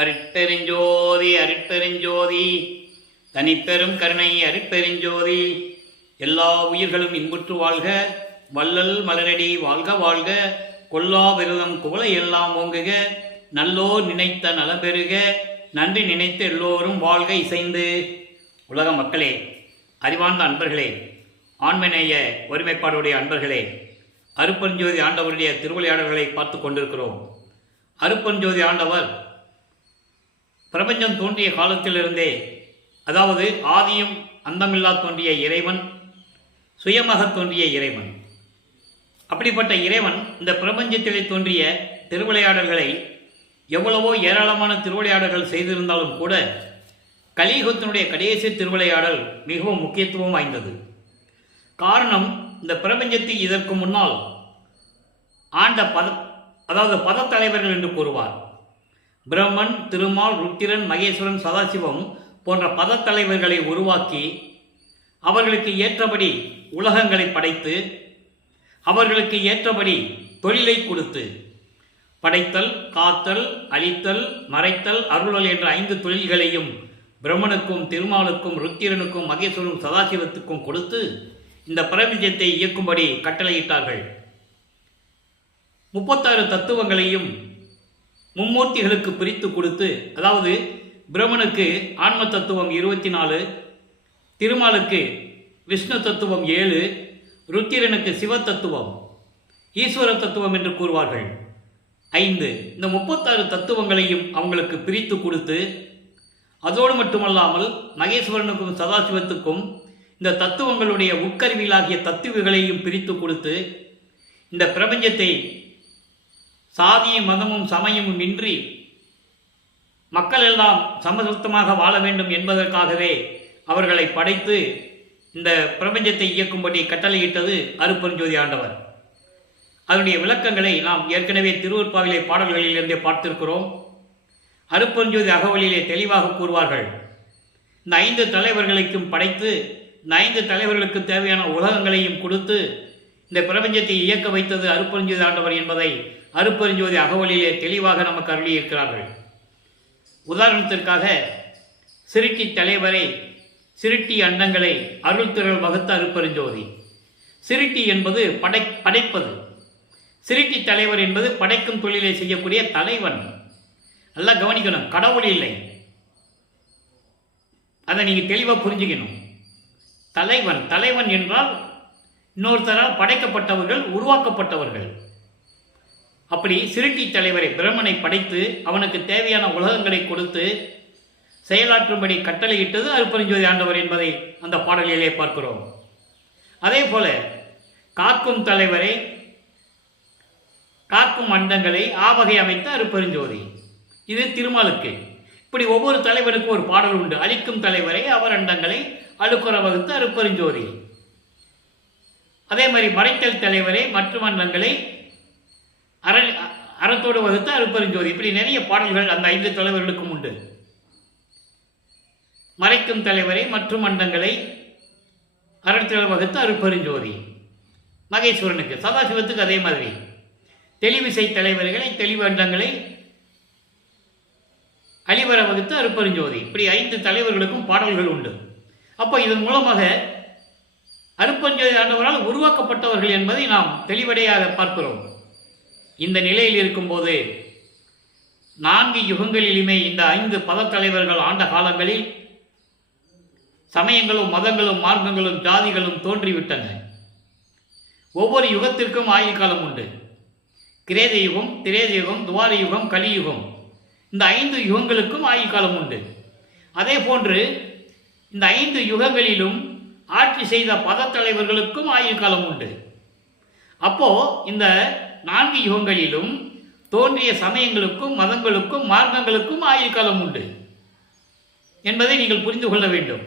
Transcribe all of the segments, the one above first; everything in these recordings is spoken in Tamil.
அருட்பெருஞ்சோதி அருட்பெருஞ்சோதி தனிப்பெரும் கருணை அருட்பெருஞ்சோதி. எல்லா உயிர்களும் இன்புற்று வாழ்க, வள்ளல் மலரடி வாழ்க வாழ்க, கொல்லா விரதம் குவளை எல்லாம் ஓங்குக, நல்லோர் நினைத்த நலம்பெறுக, நன்றி நினைத்து எல்லோரும் வாழ்க இசைந்து. உலக மக்களே, அறிவார்ந்த அன்பர்களே, ஆண்மநேய ஒருமைப்பாடுடைய அன்பர்களே, அருட்பெருஞ்சோதி ஆண்டவருடைய திருவிளையாடல்களை பார்த்து கொண்டிருக்கிறோம். அருட்பெருஞ்சோதி ஆண்டவர் பிரபஞ்சம் தோன்றிய காலத்திலிருந்தே, அதாவது ஆதியும் அந்தமில்லா தோன்றிய இறைவன், சுயமாக தோன்றிய இறைவன். அப்படிப்பட்ட இறைவன் இந்த பிரபஞ்சத்திலே தோன்றிய திருவிளையாடல்களை எவ்வளவோ ஏராளமான திருவிளையாடல்கள் செய்திருந்தாலும் கூட கலியுகத்தினுடைய கடைசி திருவிளையாடல் மிகவும் முக்கியத்துவம் வாய்ந்தது. காரணம், இந்த பிரபஞ்சத்தை இதற்கு முன்னால் ஆண்ட பதத்தலைவர்கள் என்று கூறுவார். பிரம்மன், திருமால், ருத்திரன், மகேஸ்வரன், சதாசிவம் போன்ற பதத்தலைவர்களை உருவாக்கி அவர்களுக்கு ஏற்றபடி உலகங்களை படைத்து அவர்களுக்கு ஏற்றபடி தொழிலை கொடுத்து, படைத்தல், காத்தல், அழித்தல், மறைத்தல், அருளல் என்ற 5 தொழில்களையும் பிரம்மனுக்கும், திருமாலுக்கும், ருத்திரனுக்கும், மகேஸ்வரனும், சதாசிவத்துக்கும் கொடுத்து இந்த பிரபஞ்சத்தை இயக்கும்படி கட்டளையிட்டார்கள். 36 தத்துவங்களையும் மும்மூர்த்திகளுக்கு பிரித்து கொடுத்து, அதாவது பிரம்மனுக்கு ஆன்ம தத்துவம் 24, திருமாலுக்கு விஷ்ணு தத்துவம் 7, ருத்திரனுக்கு சிவ தத்துவம், ஈஸ்வர தத்துவம் என்று கூறுவார்கள் 5. இந்த 36 தத்துவங்களையும் அவங்களுக்கு பிரித்து கொடுத்து, அதோடு மட்டுமல்லாமல் மகேஸ்வரனுக்கும் சதாசிவத்துக்கும் இந்த தத்துவங்களுடைய உட்கருவிகளாகிய தத்துவங்களையும் பிரித்து கொடுத்து, இந்த பிரபஞ்சத்தை சாதியும் மதமும் சமயமும் இன்றி மக்கள் எல்லாம் சமசுத்தமாக வாழ வேண்டும் என்பதற்காகவே அவர்களை படைத்து இந்த பிரபஞ்சத்தை இயக்கும்படி கட்டளையிட்டது அருட்பெருஞ்சோதி ஆண்டவர். அதனுடைய விளக்கங்களை நாம் ஏற்கனவே திருவருட்பாவிலே பாடல்களிலிருந்தே பார்த்திருக்கிறோம். அருட்பெருஞ்சோதி அகவலிலே தெளிவாக கூறுவார்கள். இந்த 5 தலைவர்களுக்கும் படைத்து, இந்த 5 தலைவர்களுக்கு தேவையான உலகங்களையும் கொடுத்து இந்த பிரபஞ்சத்தை இயக்க வைத்தது அருட்பெருஞ்சோதி ஆண்டவர் என்பதை அருட்பெருஞ்சோதி அகவலிலே தெளிவாக நமக்கு அருளியிருக்கிறார்கள். உதாரணத்திற்காக, சிருட்டி தலைவரை, சிருட்டி அண்டங்களை அருள் திரள் வகுத்த அருட்பெருஞ்சோதி. சிருட்டி என்பது படைப்பது, சிருட்டி தலைவர் என்பது படைக்கும் தொழிலை செய்யக்கூடிய தலைவன். நல்லா கவனிக்கணும், கடவுள் இல்லை, அதை நீங்கள் தெளிவாக புரிஞ்சுக்கணும். தலைவன் என்றால் இன்னொருத்தரால் படைக்கப்பட்டவர்கள், உருவாக்கப்பட்டவர்கள். அப்படி சிருட்டி தலைவரை, பிரம்மனை படைத்து அவனுக்கு தேவையான உலகங்களை கொடுத்து செயலாற்றும்படி கட்டளையிட்டது அருட்பெருஞ்சோதி ஆண்டவர் என்பதை அந்த பாடலிலே பார்க்கிறோம். அதே போல காக்கும் தலைவரை, காக்கும் அண்டங்களை ஆவகை அமைத்த அருட்பெருஞ்சோதி, இது திருமாலுக்கு. இப்படி ஒவ்வொரு தலைவருக்கும் ஒரு பாடல் உண்டு. அழிக்கும் தலைவரை, அவர் அண்டங்களை அழுக்குற வகுத்த அருட்பெருஞ்சோதி. அதே மாதிரி மறைத்தல் தலைவரை, மற்றும் அண்டங்களை அறத்தோடு வகுத்த அருட்பெருஞ்சோதி. இப்படி நிறைய பாடல்கள் அந்த 5 தலைவர்களுக்கும் உண்டு. மறைக்கும் தலைவரை, மற்றும் அண்டங்களை அறத்தோடு வகுத்த அருட்பெருஞ்சோதி. மகேஸ்வரனுக்கு, சதாசிவத்துக்கு அதே மாதிரி தெளிவிசை தலைவர்களை, தெளிவு அண்டங்களை அழிவர வகுத்த அருட்பெருஞ்சோதி. இப்படி 5 தலைவர்களுக்கும் பாடல்கள் உண்டு. அப்போ இதன் மூலமாக அருட்பெருஞ்சோதி ஆண்டவரால் உருவாக்கப்பட்டவர்கள் என்பதை நாம் தெளிவடையாக பார்க்கிறோம். இந்த நிலையில் இருக்கும்போது 4 யுகங்களிலுமே இந்த 5 பதத்தலைவர்கள் ஆண்ட காலங்களில் சமயங்களும், மதங்களும், மார்க்கங்களும், ஜாதிகளும் தோன்றிவிட்டன. ஒவ்வொரு யுகத்திற்கும் ஆயுள் காலம் உண்டு. கிரேத யுகம், திரேத யுகம், துவார யுகம், கலியுகம், இந்த 5 யுகங்களுக்கும் ஆயுள் காலம் உண்டு. அதே போன்று இந்த 5 யுகங்களிலும் ஆட்சி செய்த பதத்தலைவர்களுக்கும் ஆயுள் காலம் உண்டு. அப்போ இந்த 4 யுகங்களிலும் தோன்றிய சமயங்களுக்கும், மதங்களுக்கும், மார்க்கங்களுக்கும் ஆயுள் காலம் உண்டு என்பதை நீங்கள் புரிந்து கொள்ள வேண்டும்.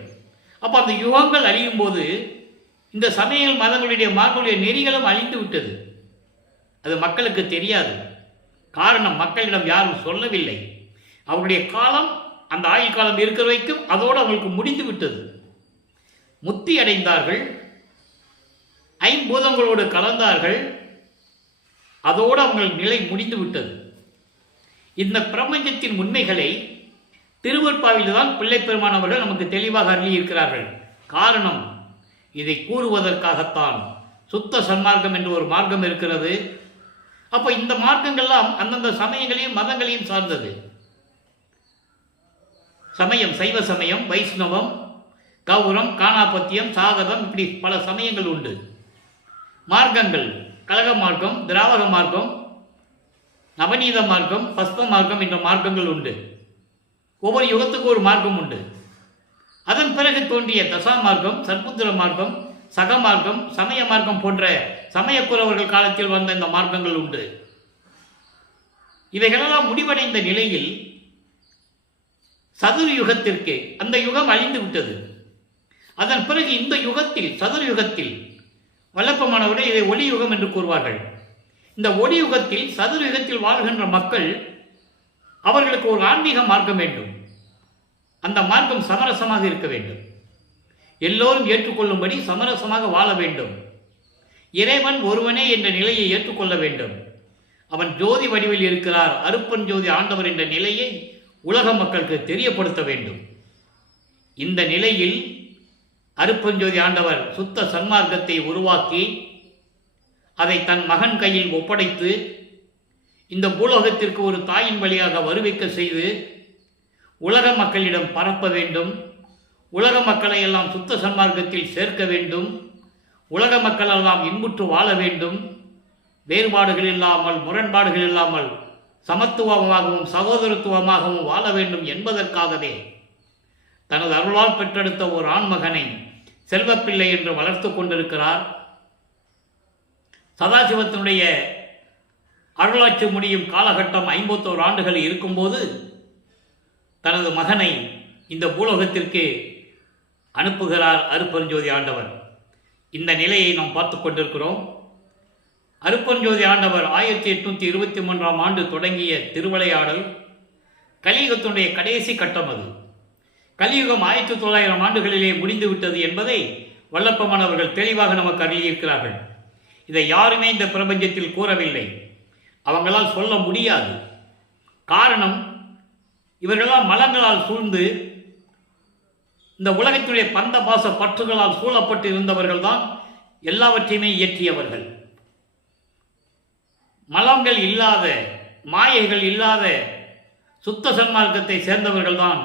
அப்போ அந்த யுகங்கள் அழியும் போது இந்த சமயங்கள், மதங்களுடைய, மார்க்கங்களுடைய நெறிகளும் அழிந்து விட்டது. அது மக்களுக்கு தெரியாது. காரணம், மக்களிடம் யாரும் சொல்லவில்லை. அவருடைய காலம், அந்த ஆயுள் காலம் இருக்கிற வரைக்கும் அதோடு அவங்களுக்கு முடிந்து விட்டது. முத்தி அடைந்தார்கள், 5 பூதங்களோடு கலந்தார்கள், அதோடு அவங்கள் நிலை முடிந்து விட்டது. இந்த பிரபஞ்சத்தின் உண்மைகளை திருவருட்பாவில் தான் பிள்ளைப்பெருமான் அவர்கள் நமக்கு தெளிவாக அருளியிருக்கிறார்கள். காரணம், இதை கூறுவதற்காகத்தான் சுத்த சன்மார்க்கம் என்று ஒரு மார்க்கம் இருக்கிறது. அப்போ இந்த மார்க்கங்கள்லாம் அந்தந்த சமயங்களையும் மதங்களையும் சார்ந்தது. சமயம் சைவ சமயம், வைஷ்ணவம், கௌரம், காணாபத்தியம், சாகதம், இப்படி பல சமயங்கள் உண்டு. மார்க்கங்கள் கழக மார்க்கம், திராவக மார்க்கம், நவநீத மார்க்கம், பஸ்ப மார்க்கம் என்ற மார்க்கங்கள் உண்டு. ஒவ்வொரு யுகத்துக்கும் ஒரு மார்க்கம் உண்டு. அதன் பிறகு தோன்றிய தசா மார்க்கம், சற்புத்திர மார்க்கம், சக மார்க்கம், சமய மார்க்கம் போன்ற சமயக்குறவர்கள் காலத்தில் வந்த இந்த மார்க்கங்கள் உண்டு. இவைகளெல்லாம் முடிவடைந்த நிலையில் சதுர் யுகத்திற்கு, அந்த யுகம் அழிந்து விட்டது. அதன் பிறகு இந்த யுகத்தில், சதுர் யுகத்தில், வல்லப்பமானவரை இதை ஒளி யுகம் என்று கூறுவார்கள். இந்த ஒளி யுகத்தில், சதுர் யுகத்தில் வாழ்கின்ற மக்கள், அவர்களுக்கு ஒரு ஆன்மீக மார்க்கம் வேண்டும். அந்த மார்க்கம் சமரசமாக இருக்க வேண்டும். எல்லோரும் ஏற்றுக்கொள்ளும்படி சமரசமாக வாழ வேண்டும். இறைவன் ஒருவனே என்ற நிலையை ஏற்றுக்கொள்ள வேண்டும். அவன் ஜோதி வடிவில் இருக்கிறார், அருப்பன் ஜோதி ஆண்டவர் என்ற நிலையை உலக மக்களுக்கு தெரியப்படுத்த வேண்டும். இந்த நிலையில் அருப்பஞ்சோதி ஆண்டவர் சுத்த சன்மார்க்கத்தை உருவாக்கி அதை தன் மகன் கையில் ஒப்படைத்து இந்த பூலோகத்திற்கு ஒரு தாயின் வழியாக வருவிக்க செய்து உலக மக்களிடம் பரப்ப வேண்டும். உலக மக்களை எல்லாம் சுத்த சன்மார்க்கத்தில் சேர்க்க வேண்டும். உலக மக்கள் எல்லாம் இன்புற்று வாழ வேண்டும். வேறுபாடுகள் இல்லாமல், முரண்பாடுகள் இல்லாமல் சமத்துவமாகவும் சகோதரத்துவமாகவும் வாழ வேண்டும் என்பதற்காகவே தனது அருளால் பெற்றெடுத்த ஒரு ஆண்மகனை செல்வப்பிள்ளை என்று வளர்த்து கொண்டிருக்கிறார். சதாசிவத்தினுடைய அருளாட்சி முடியும் காலகட்டம் 51 ஆண்டுகள் இருக்கும்போது தனது மகனை இந்த பூலோகத்திற்கு அனுப்புகிறார் அருப்பெருஞ்சோதி ஆண்டவர். இந்த நிலையை நாம் பார்த்து கொண்டிருக்கிறோம். அருப்பெருஞ்சோதி ஆண்டவர் 1823ஆம் ஆண்டு தொடங்கிய திருவிளையாடல் கலியுகத்தினுடைய கடைசி கட்டம். அது கலியுகம் 1900 ஆண்டுகளிலே முடிந்துவிட்டது என்பதை வல்லப்பமான் அவர்கள் தெளிவாக நமக்கு அருளியிருக்கிறார்கள். இதை யாருமே இந்த பிரபஞ்சத்தில் கூறவில்லை, அவங்களால் சொல்ல முடியாது. காரணம், இவர்களால் மலங்களால் சூழ்ந்து இந்த உலகத்துடைய பந்த பாச பற்றுகளால் சூழப்பட்டு இருந்தவர்கள் தான் எல்லாவற்றையுமே இயற்றியவர்கள். மலங்கள் இல்லாத, மாயைகள் இல்லாத சுத்த சன்மார்க்கத்தை சேர்ந்தவர்கள் தான்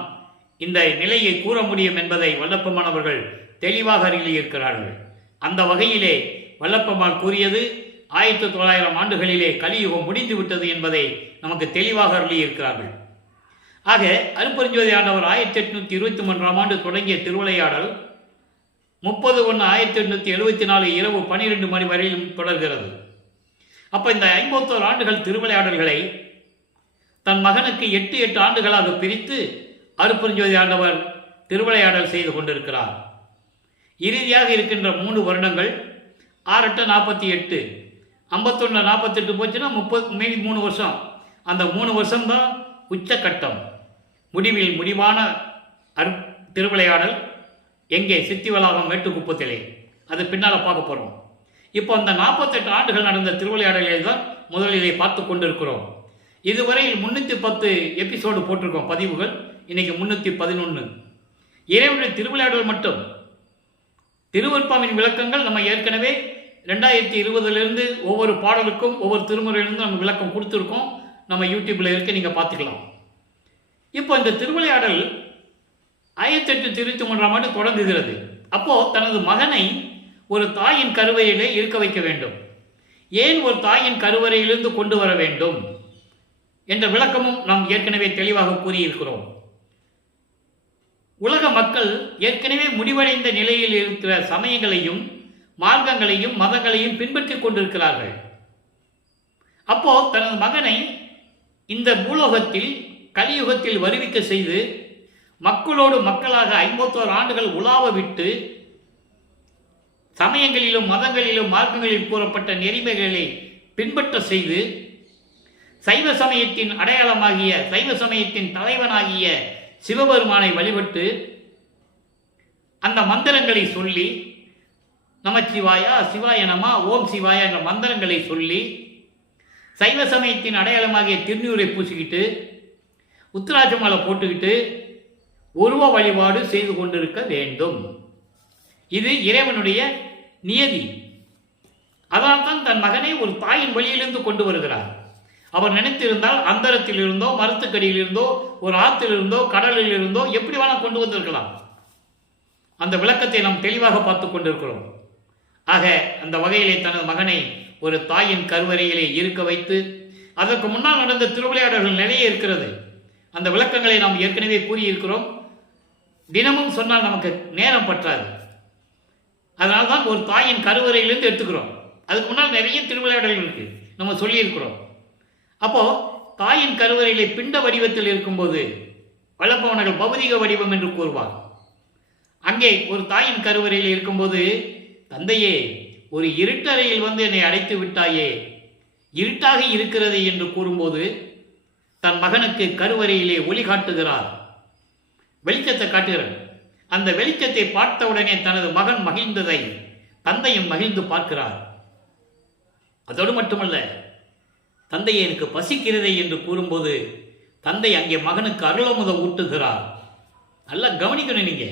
இந்த நிலையை கூற முடியும் என்பதை வல்லப்பமான் அவர்கள் தெளிவாக அருளியிருக்கிறார்கள். அந்த வகையிலே வல்லப்பமான் கூறியது 1900 ஆண்டுகளிலே கலியுகம் முடிந்துவிட்டது என்பதை நமக்கு தெளிவாக அருளியிருக்கிறார்கள். ஆக அருப்பெருஞ்சோதி ஆண்டவர் 1823ஆம் ஆண்டு தொடங்கிய திருவிளையாடல் 30/1/1874 இரவு 12 மணி வரையிலும் தொடர்கிறது. அப்போ இந்த 51 ஆண்டுகள் திருவிளையாடல்களை தன் மகனுக்கு 8 ஆண்டுகளாக பிரித்து அருப்பெருஞ்சோதி ஆண்டவர் திருவிளையாடல் செய்து கொண்டிருக்கிறார். இறுதியாக இருக்கின்ற 3 வருடங்கள் 6 × 48, 51 48 போச்சுன்னா 30, மீதி 3 வருஷம். அந்த 3 வருஷம்தான் உச்சக்கட்டம். முடிவில் முடிவான திருவிளையாடல் எங்கே? சித்தி வளாகம் மேட்டுக்குப்பத்திலே. அது பின்னால் பார்க்க போகிறோம். இப்போ அந்த 48 ஆண்டுகள் நடந்த திருவிளையாடலை தான் முதலிலே பார்த்து கொண்டிருக்கிறோம். இதுவரையில் 310 எபிசோடு போட்டிருக்கோம், பதிவுகள். இன்னைக்கு 311. இறைவனுடைய திருவிளையாடல் மட்டும். திருவருட்பாவின் விளக்கங்கள் நம்ம ஏற்கனவே 2020 ஒவ்வொரு பாடலுக்கும் ஒவ்வொரு திருமுறையிலிருந்து நம்ம விளக்கம் கொடுத்துருக்கோம். நம்ம யூடியூப்ல இருக்க நீங்கள் பார்த்துக்கலாம். இப்போ இந்த திருவிளையாடல் 1823ஆம் ஆண்டு தொடங்குகிறது. அப்போ தனது மகனை ஒரு தாயின் கருவறையிலே இருக்க வைக்க வேண்டும். ஏன் ஒரு தாயின் கருவறையிலிருந்து கொண்டு வர வேண்டும் என்ற விளக்கமும் நாம் ஏற்கனவே தெளிவாக கூறியிருக்கிறோம். உலக மக்கள் ஏற்கனவே முடிவடைந்த நிலையில் இருக்கிற சமயங்களையும் மார்க்கங்களையும் மதங்களையும் பின்பற்றிக் கொண்டிருக்கிறார்கள். அப்போ தனது மகனை இந்த பூலோகத்தில் கலியுகத்தில் வருவிக்க செய்து மக்களோடு மக்களாக 51 ஆண்டுகள் உலாவ விட்டு சமயங்களிலும் மதங்களிலும் மார்க்கங்களில் கூறப்பட்ட நெறிமுறைகளை பின்பற்ற செய்து சைவ சமயத்தின் அடையாளமாகிய, சைவ சமயத்தின் தலைவனாகிய சிவபெருமானை வழிபட்டு அந்த மந்திரங்களை சொல்லி, நமச்சிவாயா, சிவாய நம, ஓம் சிவாய என்ற மந்திரங்களை சொல்லி சைவ சமயத்தின் அடையாளமாகிய திருநீரை பூசிக்கிட்டு உத்திராட்ச மாலை போட்டுக்கிட்டு உருவ வழிபாடு செய்து கொண்டிருக்க வேண்டும். இது இறைவனுடைய நியதி. அதனால்தான் தன் மகனை ஒரு தாயின் வழியிலிருந்து கொண்டு வருகிறார். அவர் நினைத்திருந்தால் அந்தரத்தில் இருந்தோ, மரத்துக்கடியில் இருந்தோ, ஒரு ஆற்றில் இருந்தோ, கடலில் இருந்தோ எப்படி வேணா கொண்டு வந்திருக்கலாம். அந்த விளக்கத்தை நாம் தெளிவாக பார்த்து கொண்டிருக்கிறோம். ஆக அந்த வகையிலே தனது மகனை ஒரு தாயின் கருவறையிலே இருக்க வைத்து, அதற்கு முன்னால் நடந்த திருவிளையாடல்கள் நிறைய இருக்கிறது. அந்த விளக்கங்களை நாம் ஏற்கனவே கூறியிருக்கிறோம். தினமும் சொன்னால் நமக்கு நேரம் பற்றாது. அதனால்தான் ஒரு தாயின் கருவறையிலிருந்து எடுத்துக்கிறோம். அதுக்கு முன்னால் நிறைய திருவிளையாடல்கள் இருக்கு, நம்ம சொல்லியிருக்கிறோம். அப்போ தாயின் கருவறையிலே பிண்ட வடிவத்தில் இருக்கும்போது வளப்பவனர்கள் பௌதிக வடிவம் என்று கூறுவார். அங்கே ஒரு தாயின் கருவறையில் இருக்கும்போது, தந்தையே, ஒரு இருட்டறையில் வந்து என்னை அடைத்து விட்டாயே, இருட்டாக இருக்கிறது என்று கூறும்போது தன் மகனுக்கு கருவறையிலே ஒளி காட்டுகிறார், வெளிச்சத்தை காட்டுகிறார். அந்த வெளிச்சத்தை பார்த்தவுடனே தனது மகன் மகிழ்ந்ததை தந்தையும் மகிழ்ந்து பார்க்கிறார். அதோடு மட்டுமல்ல, தந்தையை எனக்கு பசிக்கிறதே என்று கூறும்போது தந்தை அங்கே மகனுக்கு அருளமுதம் ஊட்டுகிறார். நல்லா கவனிக்கணும் நீங்க.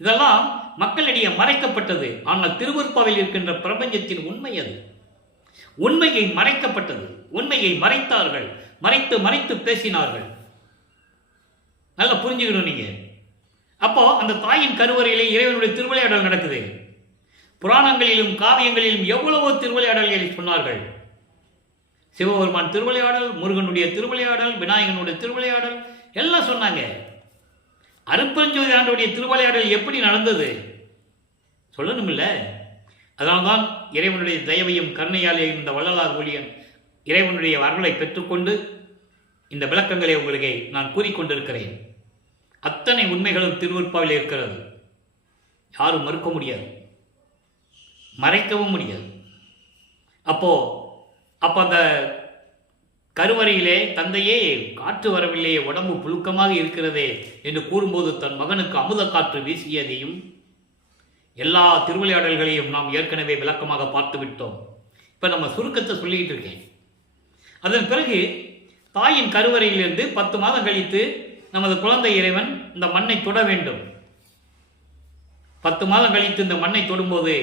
இதெல்லாம் மக்களிடையே மறைக்கப்பட்டது. ஆனால் திருவருட்பாவில் இருக்கின்ற பிரபஞ்சத்தின் உண்மை அது. உண்மையை மறைக்கப்பட்டது. உண்மையை மறைத்தார்கள், மறைத்து மறைத்து பேசினார்கள். நல்லா புரிஞ்சுக்கணும் நீங்க. அப்போ அந்த தாயின் கருவறையிலே இறைவனுடைய திருவிளையாடல் நடக்குது. புராணங்களிலும் காவியங்களிலும் எவ்வளவோ திருவிளையாடல்களை சொன்னார்கள். சிவபெருமான் திருவிளையாடல், முருகனுடைய திருவிளையாடல், விநாயகனுடைய திருவிளையாடல் எல்லாம் சொன்னாங்க. அருட்பெருஞ்சோதி ஆண்டவருடைய திருவிளையாடல் எப்படி நடந்தது சொல்லணும் இல்ல? அதனால்தான் இறைவனுடைய தயவையும் கருணையாலே இந்த வள்ளலார் ஒளியன் இறைவனுடைய அருளை பெற்றுக்கொண்டு இந்த விளக்கங்களை உங்களுக்கு நான் கூறிக்கொண்டிருக்கிறேன். அத்தனை உண்மைகளும் திருவருட்பாவில் இருக்கிறது. யாரும் மறுக்க முடியாது, மறைக்கவும் முடியாது. அப்போ அந்த கருவறையிலே தந்தையே, காற்று வரவில்லையே, உடம்பு புழுக்கமாக இருக்கிறதே என்று கூறும்போது தன் மகனுக்கு அமுத காற்று வீசியதையும் எல்லா திருவிளையாடல்களையும் நாம் ஏற்கனவே விளக்கமாக பார்த்து விட்டோம். இப்போ நம்ம சுருக்கத்தை சொல்லிக்கிட்டு இருக்கேன். அதன் பிறகு தாயின் கருவறையிலிருந்து 10 மாதம் கழித்து நமது குழந்தை இறைவன் இந்த மண்ணை தொட வேண்டும். 10 மாதம் கழித்து இந்த மண்ணை தொடும்போது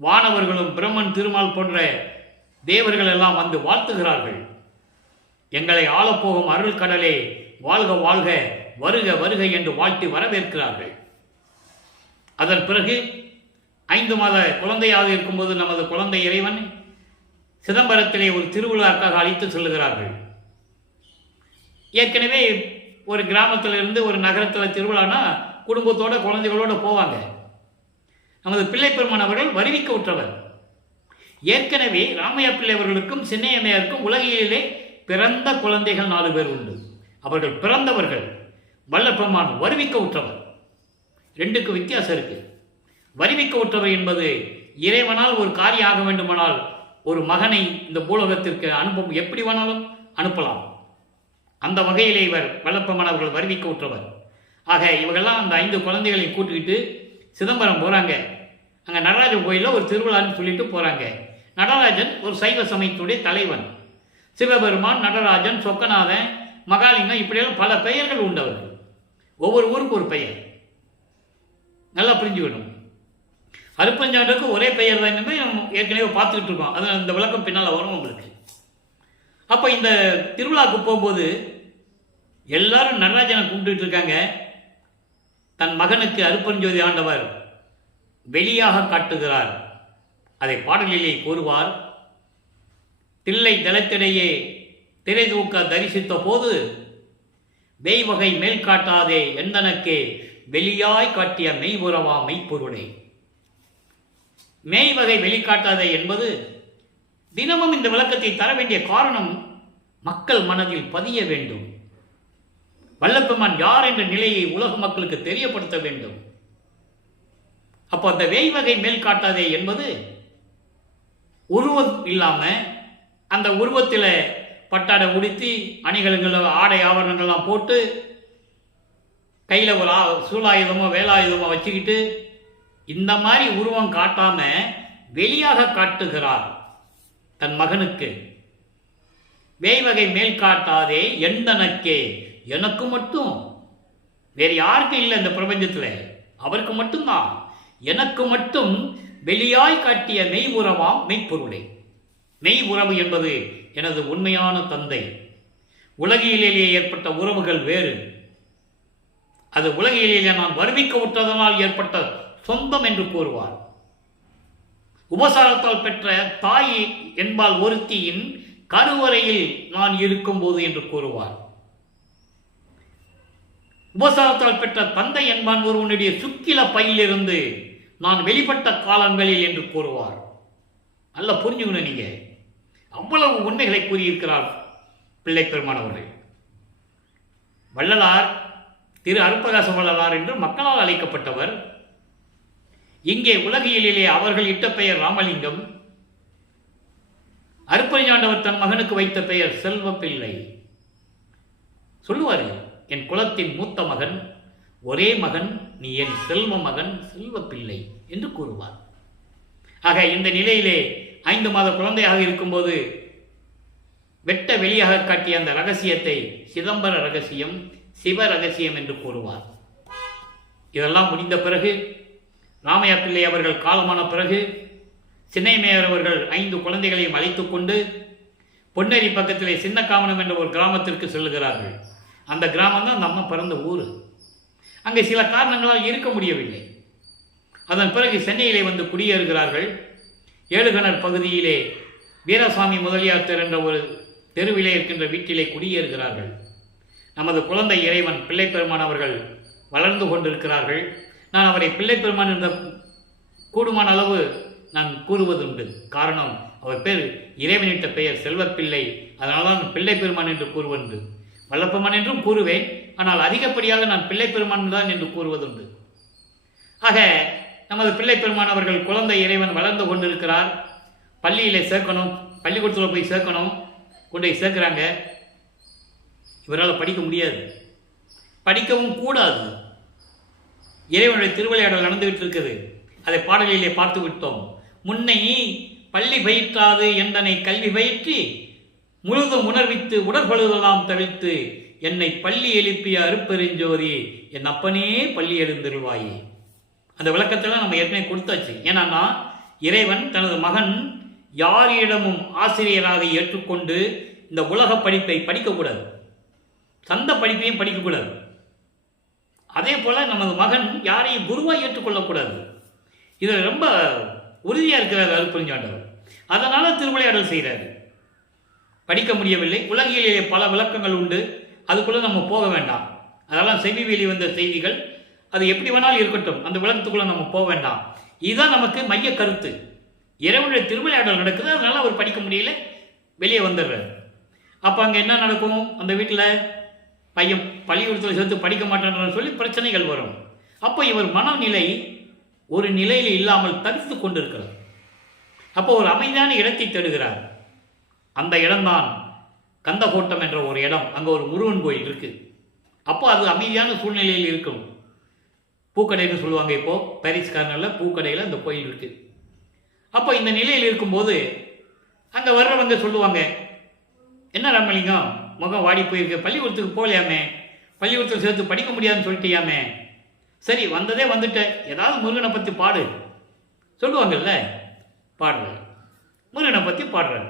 வானவர்களும் பிரம்மன், திருமால் போன்ற தேவர்கள் எல்லாம் வந்து வாழ்த்துகிறார்கள். எங்களை ஆளப்போகும் அருள் கடலே, வாழ்க வாழ்க, வருக வருக என்று வாழ்த்தி வரவேற்கிறார்கள். அதன் பிறகு 5 மாத குழந்தையாக இருக்கும்போது நமது குழந்தை இறைவன் சிதம்பரத்திலே ஒரு திருவிழாக்காக அழைத்து செல்லுகிறார்கள். ஏற்கனவே ஒரு கிராமத்திலிருந்து ஒரு நகரத்தில் திருவிழானா குடும்பத்தோட குழந்தைகளோட போவாங்க. நமது பிள்ளை பெருமான் அவர்கள் வருவிக்க உற்றவர். ஏற்கனவே ராமையா பிள்ளை அவர்களுக்கும் சின்னையம்மையாருக்கும் உலகிலே பிறந்த குழந்தைகள் 4 பேர் உண்டு. அவர்கள் பிறந்தவர்கள். வல்லபெருமான் வருவிக்க உற்றவர். 2க்கு வித்தியாசம் இருக்கு. வருவிக்க உற்றவர் என்பது இறைவனால் ஒரு காரியம் ஆக வேண்டுமானால் ஒரு மகனை இந்த பூலோகத்திற்கு அனுப்ப எப்படி வேணாலும் அனுப்பலாம். அந்த வகையிலே இவர் வல்லபெருமான் அவர்கள் வருவிக்க உற்றவர். ஆக இவங்கெல்லாம் அந்த 5 குழந்தைகளை கூட்டிக்கிட்டு சிதம்பரம் போகிறாங்க. அங்கே நடராஜன் கோயிலில் ஒரு திருவிழான்னு சொல்லிட்டு போகிறாங்க. நடராஜன் ஒரு சைவ சமயத்துடைய தலைவன். சிவபெருமான், நடராஜன், சொக்கநாதன், மகாலிங்கம் இப்படியெல்லாம் பல பெயர்கள் உண்டவர்கள். ஒவ்வொரு ஊருக்கு ஒரு பெயர். நல்லா புரிஞ்சுக்கணும். அருட்பெருஞ்சாண்டுக்கு ஒரே பெயர் தான் என்பதை நம்ம ஏற்கனவே பார்த்துக்கிட்டு இருக்கோம். அது இந்த விளக்கம் பின்னால் வரும் உங்களுக்கு. அப்போ இந்த திருவிழாவுக்கு போகும்போது எல்லாரும் நடராஜனை கும்பிட்டு இருக்காங்க. தன் மகனுக்கு அருட்பெருஞ்சோதி ஆண்டவர் வெளியாக காட்டுகிறார். அதை பாடலிலே கூறுவார். தில்லை தலத்திடையே திரை தூக்க தரிசித்த போது மெய்வகை மேல் காட்டாதே எந்தனக்கே வெளியாய் காட்டிய மெய்புறவா மெய்ப்பொருளை. மெய்வகை வெளிக்காட்டாதே என்பது தினமும் இந்த விளக்கத்தை தர வேண்டிய காரணம் மக்கள் மனதில் பதிய வேண்டும். வல்லபெருமான் யார் என்ற நிலையை உலக மக்களுக்கு தெரியப்படுத்த வேண்டும். அப்போ அந்த மெய்வகை மேல் காட்டாதே என்பது உருவம் இல்லாம அந்த உருவத்தில் பட்டாடை உடுத்தி அணிகலங்கள் ஆடை ஆவரணங்கள்லாம் போட்டு கையில் ஒரு சூலாயுதமோ வேலாயுதமோ வச்சுக்கிட்டு இந்த மாதிரி உருவம் காட்டாம வெளியாக காட்டுகிறார் தன் மகனுக்கு. வேய்வகை மேல் காட்டாதே எந்தனக்கே, எனக்கு மட்டும், வேறு யாருக்கும் இல்லை இந்த பிரபஞ்சத்தில், அவருக்கு மட்டும்தான், எனக்கு மட்டும் வெளியாய் காட்டிய மெய் உறவாம் மெய்ப்பொருளை. மெய் உறவு என்பது எனது உண்மையான தந்தை. உலகியலிலே ஏற்பட்ட உறவுகள் வேறு. அது உலகியலிலே நான் வருவிக்க விட்டதனால் ஏற்பட்ட சொந்தம் என்று கூறுவார். உபசாரத்தால் பெற்ற தாய் என்பால் ஒருத்தியின் கருவறையில் நான் இருக்கும்போது என்று கூறுவார். உபசாரத்தால் பெற்ற தந்தை என்பான் ஒருவனுடைய சுக்கில பையிலிருந்து நான் வெளிப்பட்ட காலங்களில் என்று கூறுவார். நல்லா புரிஞ்சுக்கணும் நீங்க. அவ்வளவு உண்மைகளை கூறியிருக்கிறார் பிள்ளை பெருமான் அவர்கள். வள்ளலார் திரு அருட்பிரகாச வள்ளலார் என்று மக்களால் அழைக்கப்பட்டவர். இங்கே உலகியலிலே அவர்கள் இட்ட பெயர் ராமலிங்கம். அருட்பெருஞ்சாண்டவர் தன் மகனுக்கு வைத்த பெயர் செல்வ பிள்ளை. சொல்லுவார், என் குலத்தின் மூத்த மகன், ஒரே மகன், நீ என் செல்வ மகன், செல்வ பிள்ளை என்று கூறுவார். ஆக இந்த நிலையிலே 5 மாத குழந்தையாக இருக்கும்போது வெட்ட வெளியாக காட்டிய அந்த ரகசியத்தை சிதம்பர ரகசியம், சிவ ரகசியம் என்று கூறுவார். இதெல்லாம் முடிந்த பிறகு, ராமையா பிள்ளை அவர்கள் காலமான பிறகு, சின்னைமையார் அவர்கள் 5 குழந்தைகளையும் அழைத்துக் கொண்டு பொன்னேரி பக்கத்திலே சின்னக்காமனம் என்ற ஒரு கிராமத்திற்கு செல்லுகிறார்கள். அந்த கிராமம் தான் அந்த அம்மா பிறந்த ஊர். அங்கே சில காரணங்களால் இருக்க முடியவில்லை. அதன் பிறகு சென்னையிலே வந்து குடியேறுகிறார்கள். ஏழுகணர் பகுதியிலே வீரசாமி முதலியார் தெரு என்ற ஒரு தெருவிலே இருக்கின்ற வீட்டிலே குடியேறுகிறார்கள். நமது குழந்தை இறைவன் பிள்ளை பெருமான் அவர்கள் வளர்ந்து கொண்டிருக்கிறார்கள். நான் அவரை பிள்ளை பெருமான் என்ற கூடுமான அளவு நான் கூறுவதுண்டு. காரணம், அவர் பேர் இறைவனிட்ட பெயர் செல்வப்பிள்ளை. அதனால தான் பிள்ளை பெருமான் என்று கூறுவதுண்டு. வல்லப்பெருமான் என்றும் கூறுவேன், ஆனால் அதிகப்படியாக நான் பிள்ளை பெருமான் தான் என்று கூறுவதுண்டு. ஆக நமது பிள்ளை பெருமான் அவர்கள் குழந்தை இறைவன் வளர்ந்து கொண்டிருக்கிறார். பள்ளியிலே சேர்க்கணும், பள்ளிக்கூடத்தில் போய் சேர்க்கணும், கொண்டு போய் சேர்க்கிறாங்க. இவரால் படிக்க முடியாது, படிக்கவும் கூடாது. இறைவனுடைய திருவிளையாடல் நடந்துகிட்டு இருக்குது. அதை பாடலிலே பார்த்து விட்டோம். முன்னை பள்ளி பயிற்றாது என்றனை கல்வி பயிற்றி முழுதும் உணர்வித்து உடற்பழுதெல்லாம் தவிர்த்து என்னை பள்ளி எழுப்பிய அருப்பெருஞ்சோதி என் அப்பனே பள்ளி எழுந்திருவாயே. அந்த விளக்கத்தில் நம்ம ஏற்கனவே கொடுத்தாச்சு. ஏன்னா இறைவன் தனது மகன் யாரிடமும் ஆசிரியராக ஏற்றுக்கொண்டு இந்த உலக படிப்பை படிக்கக்கூடாது, சந்த படிப்பையும் படிக்கக்கூடாது. அதே போல நமது மகன் யாரையும் குருவாக ஏற்றுக்கொள்ளக்கூடாது. இதில் ரொம்ப உறுதியாக இருக்கிறார் அருட்பெருஞ்சாண்டவர். அதனால திருவிளையாடல் செய்கிறாரு. படிக்க முடியவில்லை. உலகிலேயே பல விளக்கங்கள் உண்டு, அதுக்குள்ளே நம்ம போக வேண்டாம். அதெல்லாம் செவி வெளிவந்த செய்திகள், அது எப்படி வேணாலும் இருக்கட்டும், அந்த விளக்கத்துக்குள்ளே நம்ம போக வேண்டாம். இதுதான் நமக்கு மைய கருத்து. இறைவனுடைய திருவிளையாடல் நடக்குது, அதனால அவர் படிக்க முடியல, வெளியே வந்துடுறார். அப்போ அங்கே என்ன நடக்கும்? அந்த வீட்டில் பையன் பள்ளிக்கூடத்தில் சேர்த்து படிக்க மாட்டேன்னு சொல்லி பிரச்சனைகள் வரும். அப்போ இவர் மனநிலை ஒரு நிலையில் இல்லாமல் தடுத்து கொண்டிருக்கிறார். அப்போ ஒரு அமைதியான இடத்தை தேடுகிறார். அந்த இடம்தான் கந்தகோட்டம் என்ற ஒரு இடம். அங்கே ஒரு முருகன் கோயில் இருக்குது. அப்போ அது அமைதியான சூழ்நிலையில் இருக்கும். பூக்கடைன்னு சொல்லுவாங்க. இப்போது பாரிஸ் கார்னரில் பூக்கடையில் அந்த கோயில் இருக்குது. அப்போ இந்த நிலையில் இருக்கும்போது அங்கே வர்றவங்க சொல்லுவாங்க, என்ன ராமலிங்கம் முகம் வாடி போயிருக்கு, பள்ளிக்கூடத்துக்கு போகலையாமே, பள்ளிக்கூடத்தில் சேர்த்து படிக்க முடியாதுன்னு சொல்லிட்டியாமே, சரி வந்ததே வந்துட்ட, ஏதாவது முருகனை பற்றி பாடு சொல்லுவாங்கல்ல, பாடுற முருகனை பற்றி பாடுறாரு.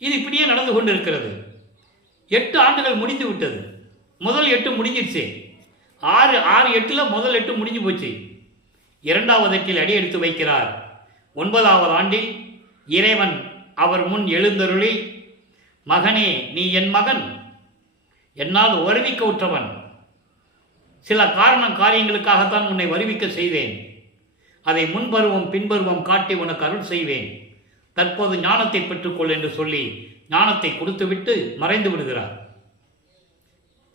இது இப்படியே நடந்து கொண்டு இருக்கிறது. 8 ஆண்டுகள் முடிந்து விட்டது. முதல் 8 முடிஞ்சிடுச்சு. 8 முதல் 8 முடிஞ்சு போச்சு. 2வது 8 அடி எடுத்து வைக்கிறார். 9வது ஆண்டில் இறைவன் அவர் முன் எழுந்தருளி, மகனே நீ என் மகன், என்னால் வருவிக்க உற்றவன், சில காரியங்களுக்காகத்தான் உன்னை வருவிக்க செய்வேன், அதை முன்பருவம் பின்பருவம் காட்டி உனக்கு அருள் செய்வேன், தற்போது ஞானத்தை பெற்றுக்கொள் என்று சொல்லி ஞானத்தை கொடுத்துவிட்டு மறைந்து விடுகிறார்.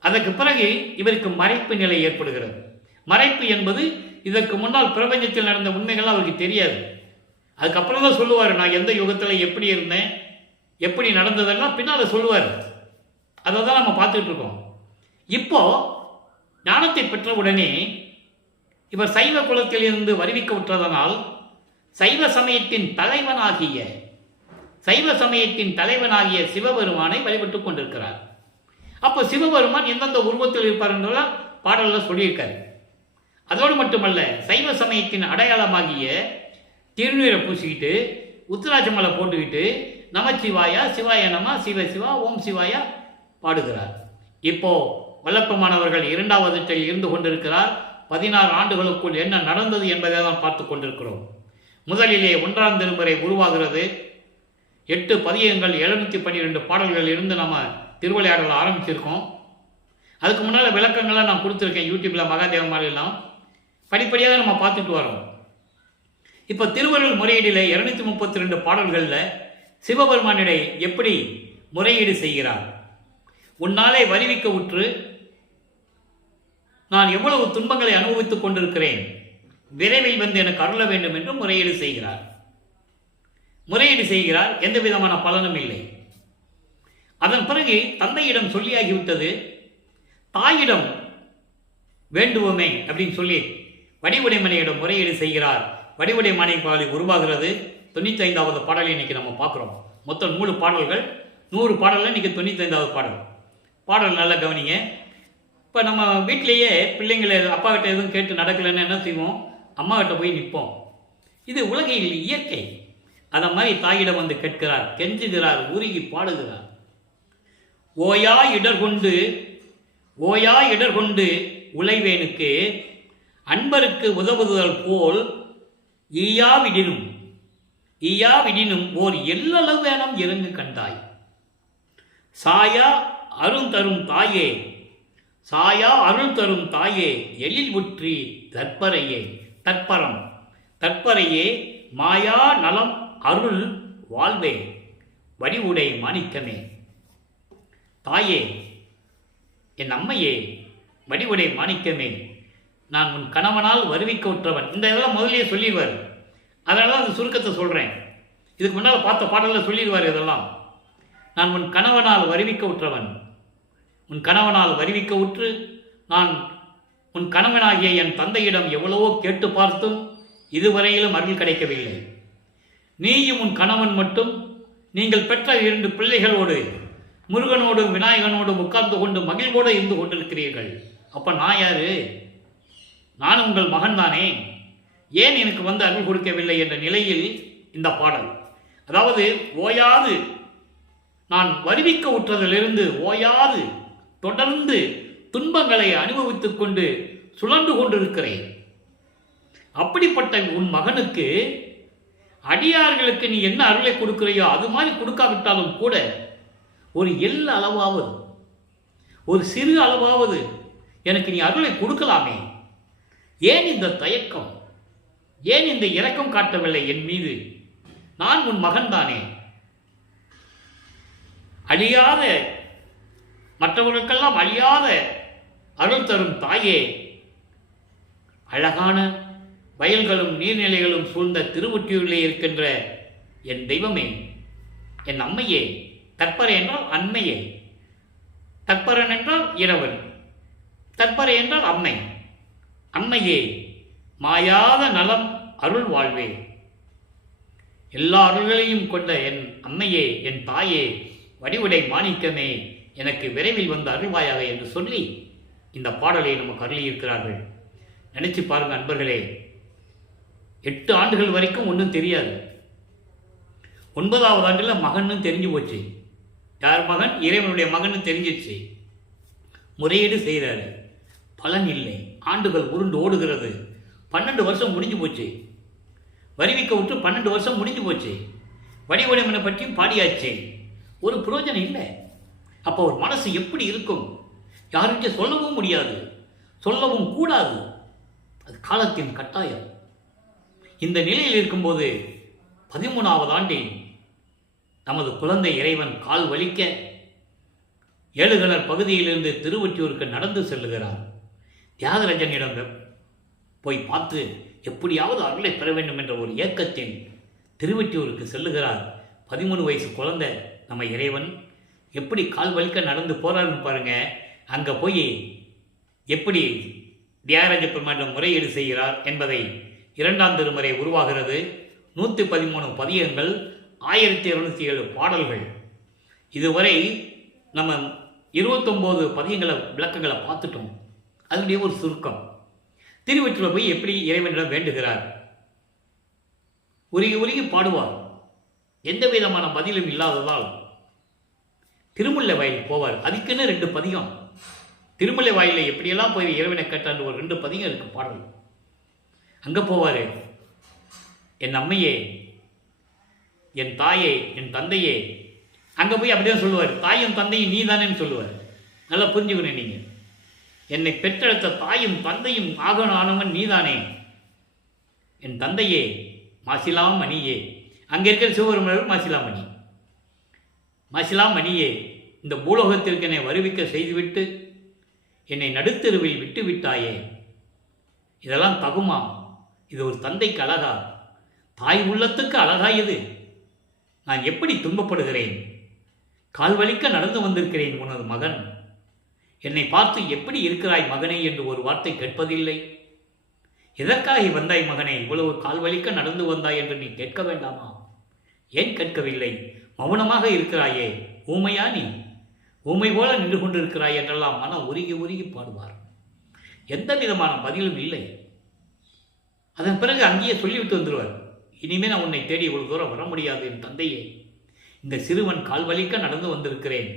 அதற்கு பிறகு இவருக்கு மறைப்பு நிலை ஏற்படுகிறது. மறைப்பு என்பது இதற்கு முன்னால் பிரபஞ்சத்தில் நடந்த உண்மைகள் அவருக்கு தெரியாது. அதுக்கப்புறம் தான் சொல்லுவார், நான் எந்த யுகத்தில் எப்படி இருந்தேன், எப்படி நடந்ததெல்லாம் பின்னால் சொல்லுவார். அதை தான் நம்ம பார்த்துட்டு இருக்கோம். இப்போ ஞானத்தை பெற்ற உடனே இவர் சைவ குலத்தில் இருந்து வருவிக்க விட்டதனால் சைவ சமயத்தின் தலைவனாகிய சைவ சமயத்தின் தலைவனாகிய சிவபெருமானை வழிபட்டுக் கொண்டிருக்கிறார். அப்போ சிவபெருமான் எந்தெந்த உருவத்தில் இருப்பார் என்றெல்லாம் பாடலில் சொல்லியிருக்காரு. அதோடு மட்டுமல்ல, சைவ சமயத்தின் அடையாளமாகிய திருநீரை பூசிக்கிட்டு உத்திராட்ச மலை போட்டுக்கிட்டு நமச்சிவாயா, சிவாய நம, சிவ சிவா, ஓம் சிவாயா பாடுகிறார். இப்போ வல்லப்பமானவர்கள் 2வது இருந்து கொண்டிருக்கிறார். 16 ஆண்டுகளுக்குள் என்ன நடந்தது என்பதை தான் பார்த்து கொண்டிருக்கிறோம். முதலிலே 1ஆம் திருமுறை உருவாகிறது. 8 பதிகங்கள் 712 பாடல்கள் இருந்து நம்ம திருவிளையாடல ஆரம்பிச்சிருக்கோம். அதுக்கு முன்னால் விளக்கங்கள்லாம் நான் கொடுத்துருக்கேன் யூடியூப்பில், மகாதேவ மாலையெல்லாம் படிப்படியாக நம்ம பார்த்துட்டு வரோம். இப்போ திருவருள் முறையீடில் 232 பாடல்களில் சிவபெருமானிடை எப்படி முறையீடு செய்கிறார்? உன்னாலே வருவிக்க உற்று நான் எவ்வளவு துன்பங்களை அனுபவித்துக் கொண்டிருக்கிறேன், விரைவில் வந்து எனக்கு அருள வேண்டும் என்று முறையீடு செய்கிறார். எந்த விதமான பலனும் இல்லை. அதன் பிறகு தந்தையிடம் சொல்லியாகிவிட்டது, தாயிடம் வேண்டுவோமே அப்படின்னு சொல்லி வடிவுடைமனையிடம் முறையீடு செய்கிறார். வடிவுடைமனை பாடல் உருவாகிறது. 95வது பாடலை இன்னைக்கு நம்ம பார்க்குறோம். மொத்தம் 100 பாடல்கள், 100 பாடலில் இன்னைக்கு 95வது பாடல் நல்லா கவனிங்க. இப்போ நம்ம வீட்டிலேயே பிள்ளைங்களை அப்பா கிட்ட எதுவும் கேட்டு நடக்கலைன்னு என்ன செய்வோம்? அம்மா கிட்ட போய் நிற்போம். இது உலகில் இயற்கை. அதை மாதிரி தாயிடம் வந்து கேட்கிறார், கெஞ்சுகிறார், உருகி பாடுகிறார். ஓயா இடர்கொண்டு உழைவேனுக்கு அன்பருக்கு உதவுதல் போல் ஈயாவிடினும் ஓர் எல்லளவு வேணும் இறங்கு கண்டாய். சாயா அருள் தரும் தாயே எழில் உற்றி தற்பரையே மாயா நலம் அருள் வாழ்வே வடிவுடை மாணிக்கமே. தாயே, என் அம்மையே, வடிவுடை மாணிக்கமே, நான் உன் கணவனால் வருவிக்க உற்றவன். இந்த இதெல்லாம் முதலியே சொல்லிடுவார். அதனால தான் அந்த சுருக்கத்தை சொல்கிறேன். இதுக்கு முன்னால் பார்த்த பாடலில் சொல்லிடுவார் இதெல்லாம். நான் உன் கணவனால் வருவிக்க உற்றவன். உன் கணவனால் வருவிக்க உற்று நான் உன் கணவனாகிய என் தந்தையிடம் எவ்வளவோ கேட்டு பார்த்தும் இதுவரையிலும் அருள் கிடைக்கவில்லை. நீயும் உன் கணவன் மட்டும் நீங்கள் பெற்ற 2 பிள்ளைகளோடு முருகனோடும் விநாயகனோடும் உட்கார்ந்து கொண்டு மகிழ்வோடு இருந்து கொண்டிருக்கிறீர்கள். அப்போ நான் யாரு? நான் உங்கள் மகன் தானே. ஏன் எனக்கு வந்து அருள் கொடுக்கவில்லை என்ற நிலையில் இந்த பாடல். அதாவது ஓயாது நான் வருவிக்க உற்றதிலிருந்து ஓயாது தொடர்ந்து துன்பங்களை அனுபவித்துக் கொண்டு சுழன்று கொண்டிருக்கிறேன். அப்படிப்பட்ட உன் மகனுக்கு அடியார்களுக்கு நீ என்ன அருளை கொடுக்கிறையோ அது மாதிரி கொடுக்காவிட்டாலும் கூட ஒரு எல்ல அளவாவது, ஒரு சிறு அளவாவது எனக்கு நீ அருளை கொடுக்கலாமே. ஏன் இந்த தயக்கம்? ஏன் இந்த இரக்கம் காட்டவில்லை என் மீது? நான் உன் மகன் தானே. அழியாத, மற்றவர்களுக்கெல்லாம் அழியாத அருள் தரும் தாயே, அழகான வயல்களும் நீர்நிலைகளும் சூழ்ந்த திருவொற்றியூரிலே இருக்கின்ற என் தெய்வமே, என் அம்மையே, தற்பரை என்றால் அண்மையே, தற்பரன் என்றால் இரவன், தற்பரை என்றால் அம்மை, அம்மையே, மாயாத நலம் அருள் வாழ்வே, எல்லா அருள்களையும் கொண்ட என் அம்மையே, என் தாயே, வடிவுடை மாணிக்கமே, எனக்கு விரைவில் வந்து அருள்வாயாக என்று சொல்லி இந்த பாடலை நமக்கு அருளியிருக்கிறார்கள். நினைச்சு பாருங்க அன்பர்களே. 8 ஆண்டுகள் வரைக்கும் ஒன்றும் தெரியாது. 9வது ஆண்டில் மகன்னு தெரிஞ்சு போச்சு. யார் மகன்? இறைவனுடைய மகன்னு தெரிஞ்சிச்சு. முறையீடு செய்கிறாரு, பலன் இல்லை. ஆண்டுகள் உருண்டு ஓடுகிறது. 12 வருஷம் முடிஞ்சு போச்சு. வருவிக்க விட்டு 12 வருஷம் முடிஞ்சு போச்சு. வடிவடைமனை பற்றியும் பாடியாச்சு. ஒரு பிரயோஜனம் இல்லை. அப்போ ஒரு மனசு எப்படி இருக்கும்? யார்கிட்ட சொல்லவும் முடியாது, சொல்லவும் கூடாது. அது காலத்தின் கட்டாயம். இந்த நிலையில் இருக்கும்போது 13வது ஆண்டில் நமது குழந்தை இறைவன் கால் வலிக்க ஏழுகிணர் பகுதியிலிருந்து திருவொற்றியூருக்கு நடந்து செல்லுகிறார். தியாகராஜனிடம் போய் பார்த்து எப்படியாவது அருளை பெற வேண்டும் என்ற ஒரு ஏக்கத்தில் திருவொற்றியூருக்கு செல்லுகிறார். 13 வயசு குழந்தை நம்ம இறைவன் எப்படி கால் வலிக்க நடந்து போறாருன்னு பாருங்க. அங்கே போய் எப்படி தியாகராஜ பெருமானிடம் முறையீடு செய்கிறார் என்பதை 2ஆம் திருமுறை உருவாகிறது. 113 பதிகங்கள் 1207 பாடல்கள். இதுவரை நம்ம 29 பதியங்களை விளக்கங்களை பார்த்துட்டோம். அதனுடைய ஒரு சுருக்கம். திருவொற்றியூரில் போய் எப்படி இறைவனிடம் வேண்டுகிறார்? உருகி உருகி பாடுவார். எந்த விதமான பதிலும் இல்லாததால் திருமுல்லை வாயில் போவார். அதுக்குன்னு 2 பதிகம். திருமுல்லை வாயில எப்படியெல்லாம் போய் இறைவனை கேட்டான்னு ஒரு 2 பதிகம் இருக்கு பாடல். அங்கே போவார். என் அம்மையே, என் தாயே, என் தந்தையே. அங்கே போய் அப்படியே சொல்லுவார். தாயும் தந்தையும் நீ தானேன்னு சொல்லுவார். நல்லா புரிஞ்சுக்கணும். நீங்கள் என்னை பெற்றெடுத்த தாயும் தந்தையும் ஆனவன் நீதானே. என் தந்தையே, மாசிலாம் மணியே. அங்கே இருக்கிற சிவபெருமான் மாசிலாமணி. மாசிலாமணியே, இந்த பூலோகத்திற்கு என்னை வருவிக்க செய்துவிட்டு என்னை நடுத்தெருவில் விட்டு விட்டாயே. இதெல்லாம் தகுமா? இது ஒரு தந்தைக்கு அழகா? தாய் உள்ளத்துக்கு அழகா இது? நான் எப்படி துன்பப்படுகிறேன்? கால்வலிக்க நடந்து வந்திருக்கிறேன் உனது மகன். என்னை பார்த்து எப்படி இருக்கிறாய் மகனே என்று ஒரு வார்த்தை கேட்பதில்லை. எதற்காக வந்தாய் மகனே? இவ்வளவு கால்வலிக்க நடந்து வந்தாய் என்று நீ கேட்க வேண்டாமா? ஏன் கேட்கவில்லை? மௌனமாக இருக்கிறாயே, ஊமையா நீ? ஊமை போல நின்று கொண்டிருக்கிறாய் என்றெல்லாம் மனம் உருகி உருகி பாடுவார். எந்த விதமான பதிலும் இல்லை. அதன் பிறகு அங்கேயே சொல்லிவிட்டு வந்துடுவார். இனிமேல் நான் உன்னை தேடி இவ்வளவு தூரம் வர முடியாது என் தந்தையே. இந்த சிறுவன் கால்வலிக்க நடந்து வந்திருக்கிறேன்.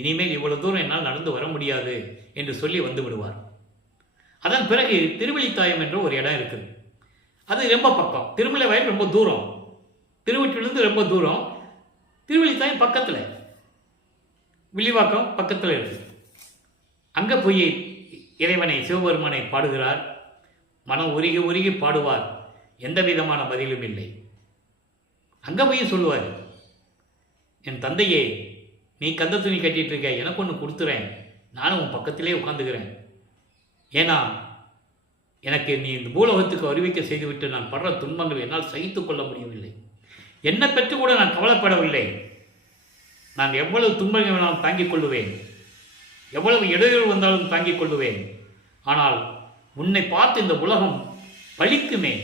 இனிமேல் இவ்வளவு தூரம் என்னால் நடந்து வர முடியாது என்று சொல்லி வந்து விடுவார். அதன் பிறகு திருவெளித்தாயம் என்ற ஒரு இடம் இருக்குது. அது ரொம்ப பக்கம். திருமலை வயல் ரொம்ப தூரம். திருவொற்றியூரிலிருந்து ரொம்ப தூரம். திருவெளித்தாயம் பக்கத்தில், வில்லிவாக்கம் பக்கத்தில் இருக்குது. அங்கே போய் இறைவனை சிவபெருமானை பாடுகிறார். மனம் உருகி உருகி பாடுவார். எந்த விதமான பதிலும் இல்லை. அங்கே போய் சொல்லுவார், என் தந்தையே, நீ கந்த துணி கட்டிட்டு இருக்க, எனக்கு ஒன்று கொடுத்துறேன், நானும் உன் பக்கத்திலே உட்காந்துக்கிறேன். ஏன்னா எனக்கு நீ இந்த பூலோகத்துக்கு அறிவிக்க செய்துவிட்டு நான் படுற துன்பங்கள் என்னால் சகித்து கொள்ள முடியவில்லை. என்னை பற்றி கூட நான் கவலைப்படவில்லை. நான் எவ்வளவு துன்பங்கள் வேணாலும் தாங்கிக் கொள்ளுவேன், எவ்வளவு இடையூறு வந்தாலும் தாங்கிக் கொள்ளுவேன். ஆனால் உன்னை பார்த்து இந்த உலகம் பழிக்குமே.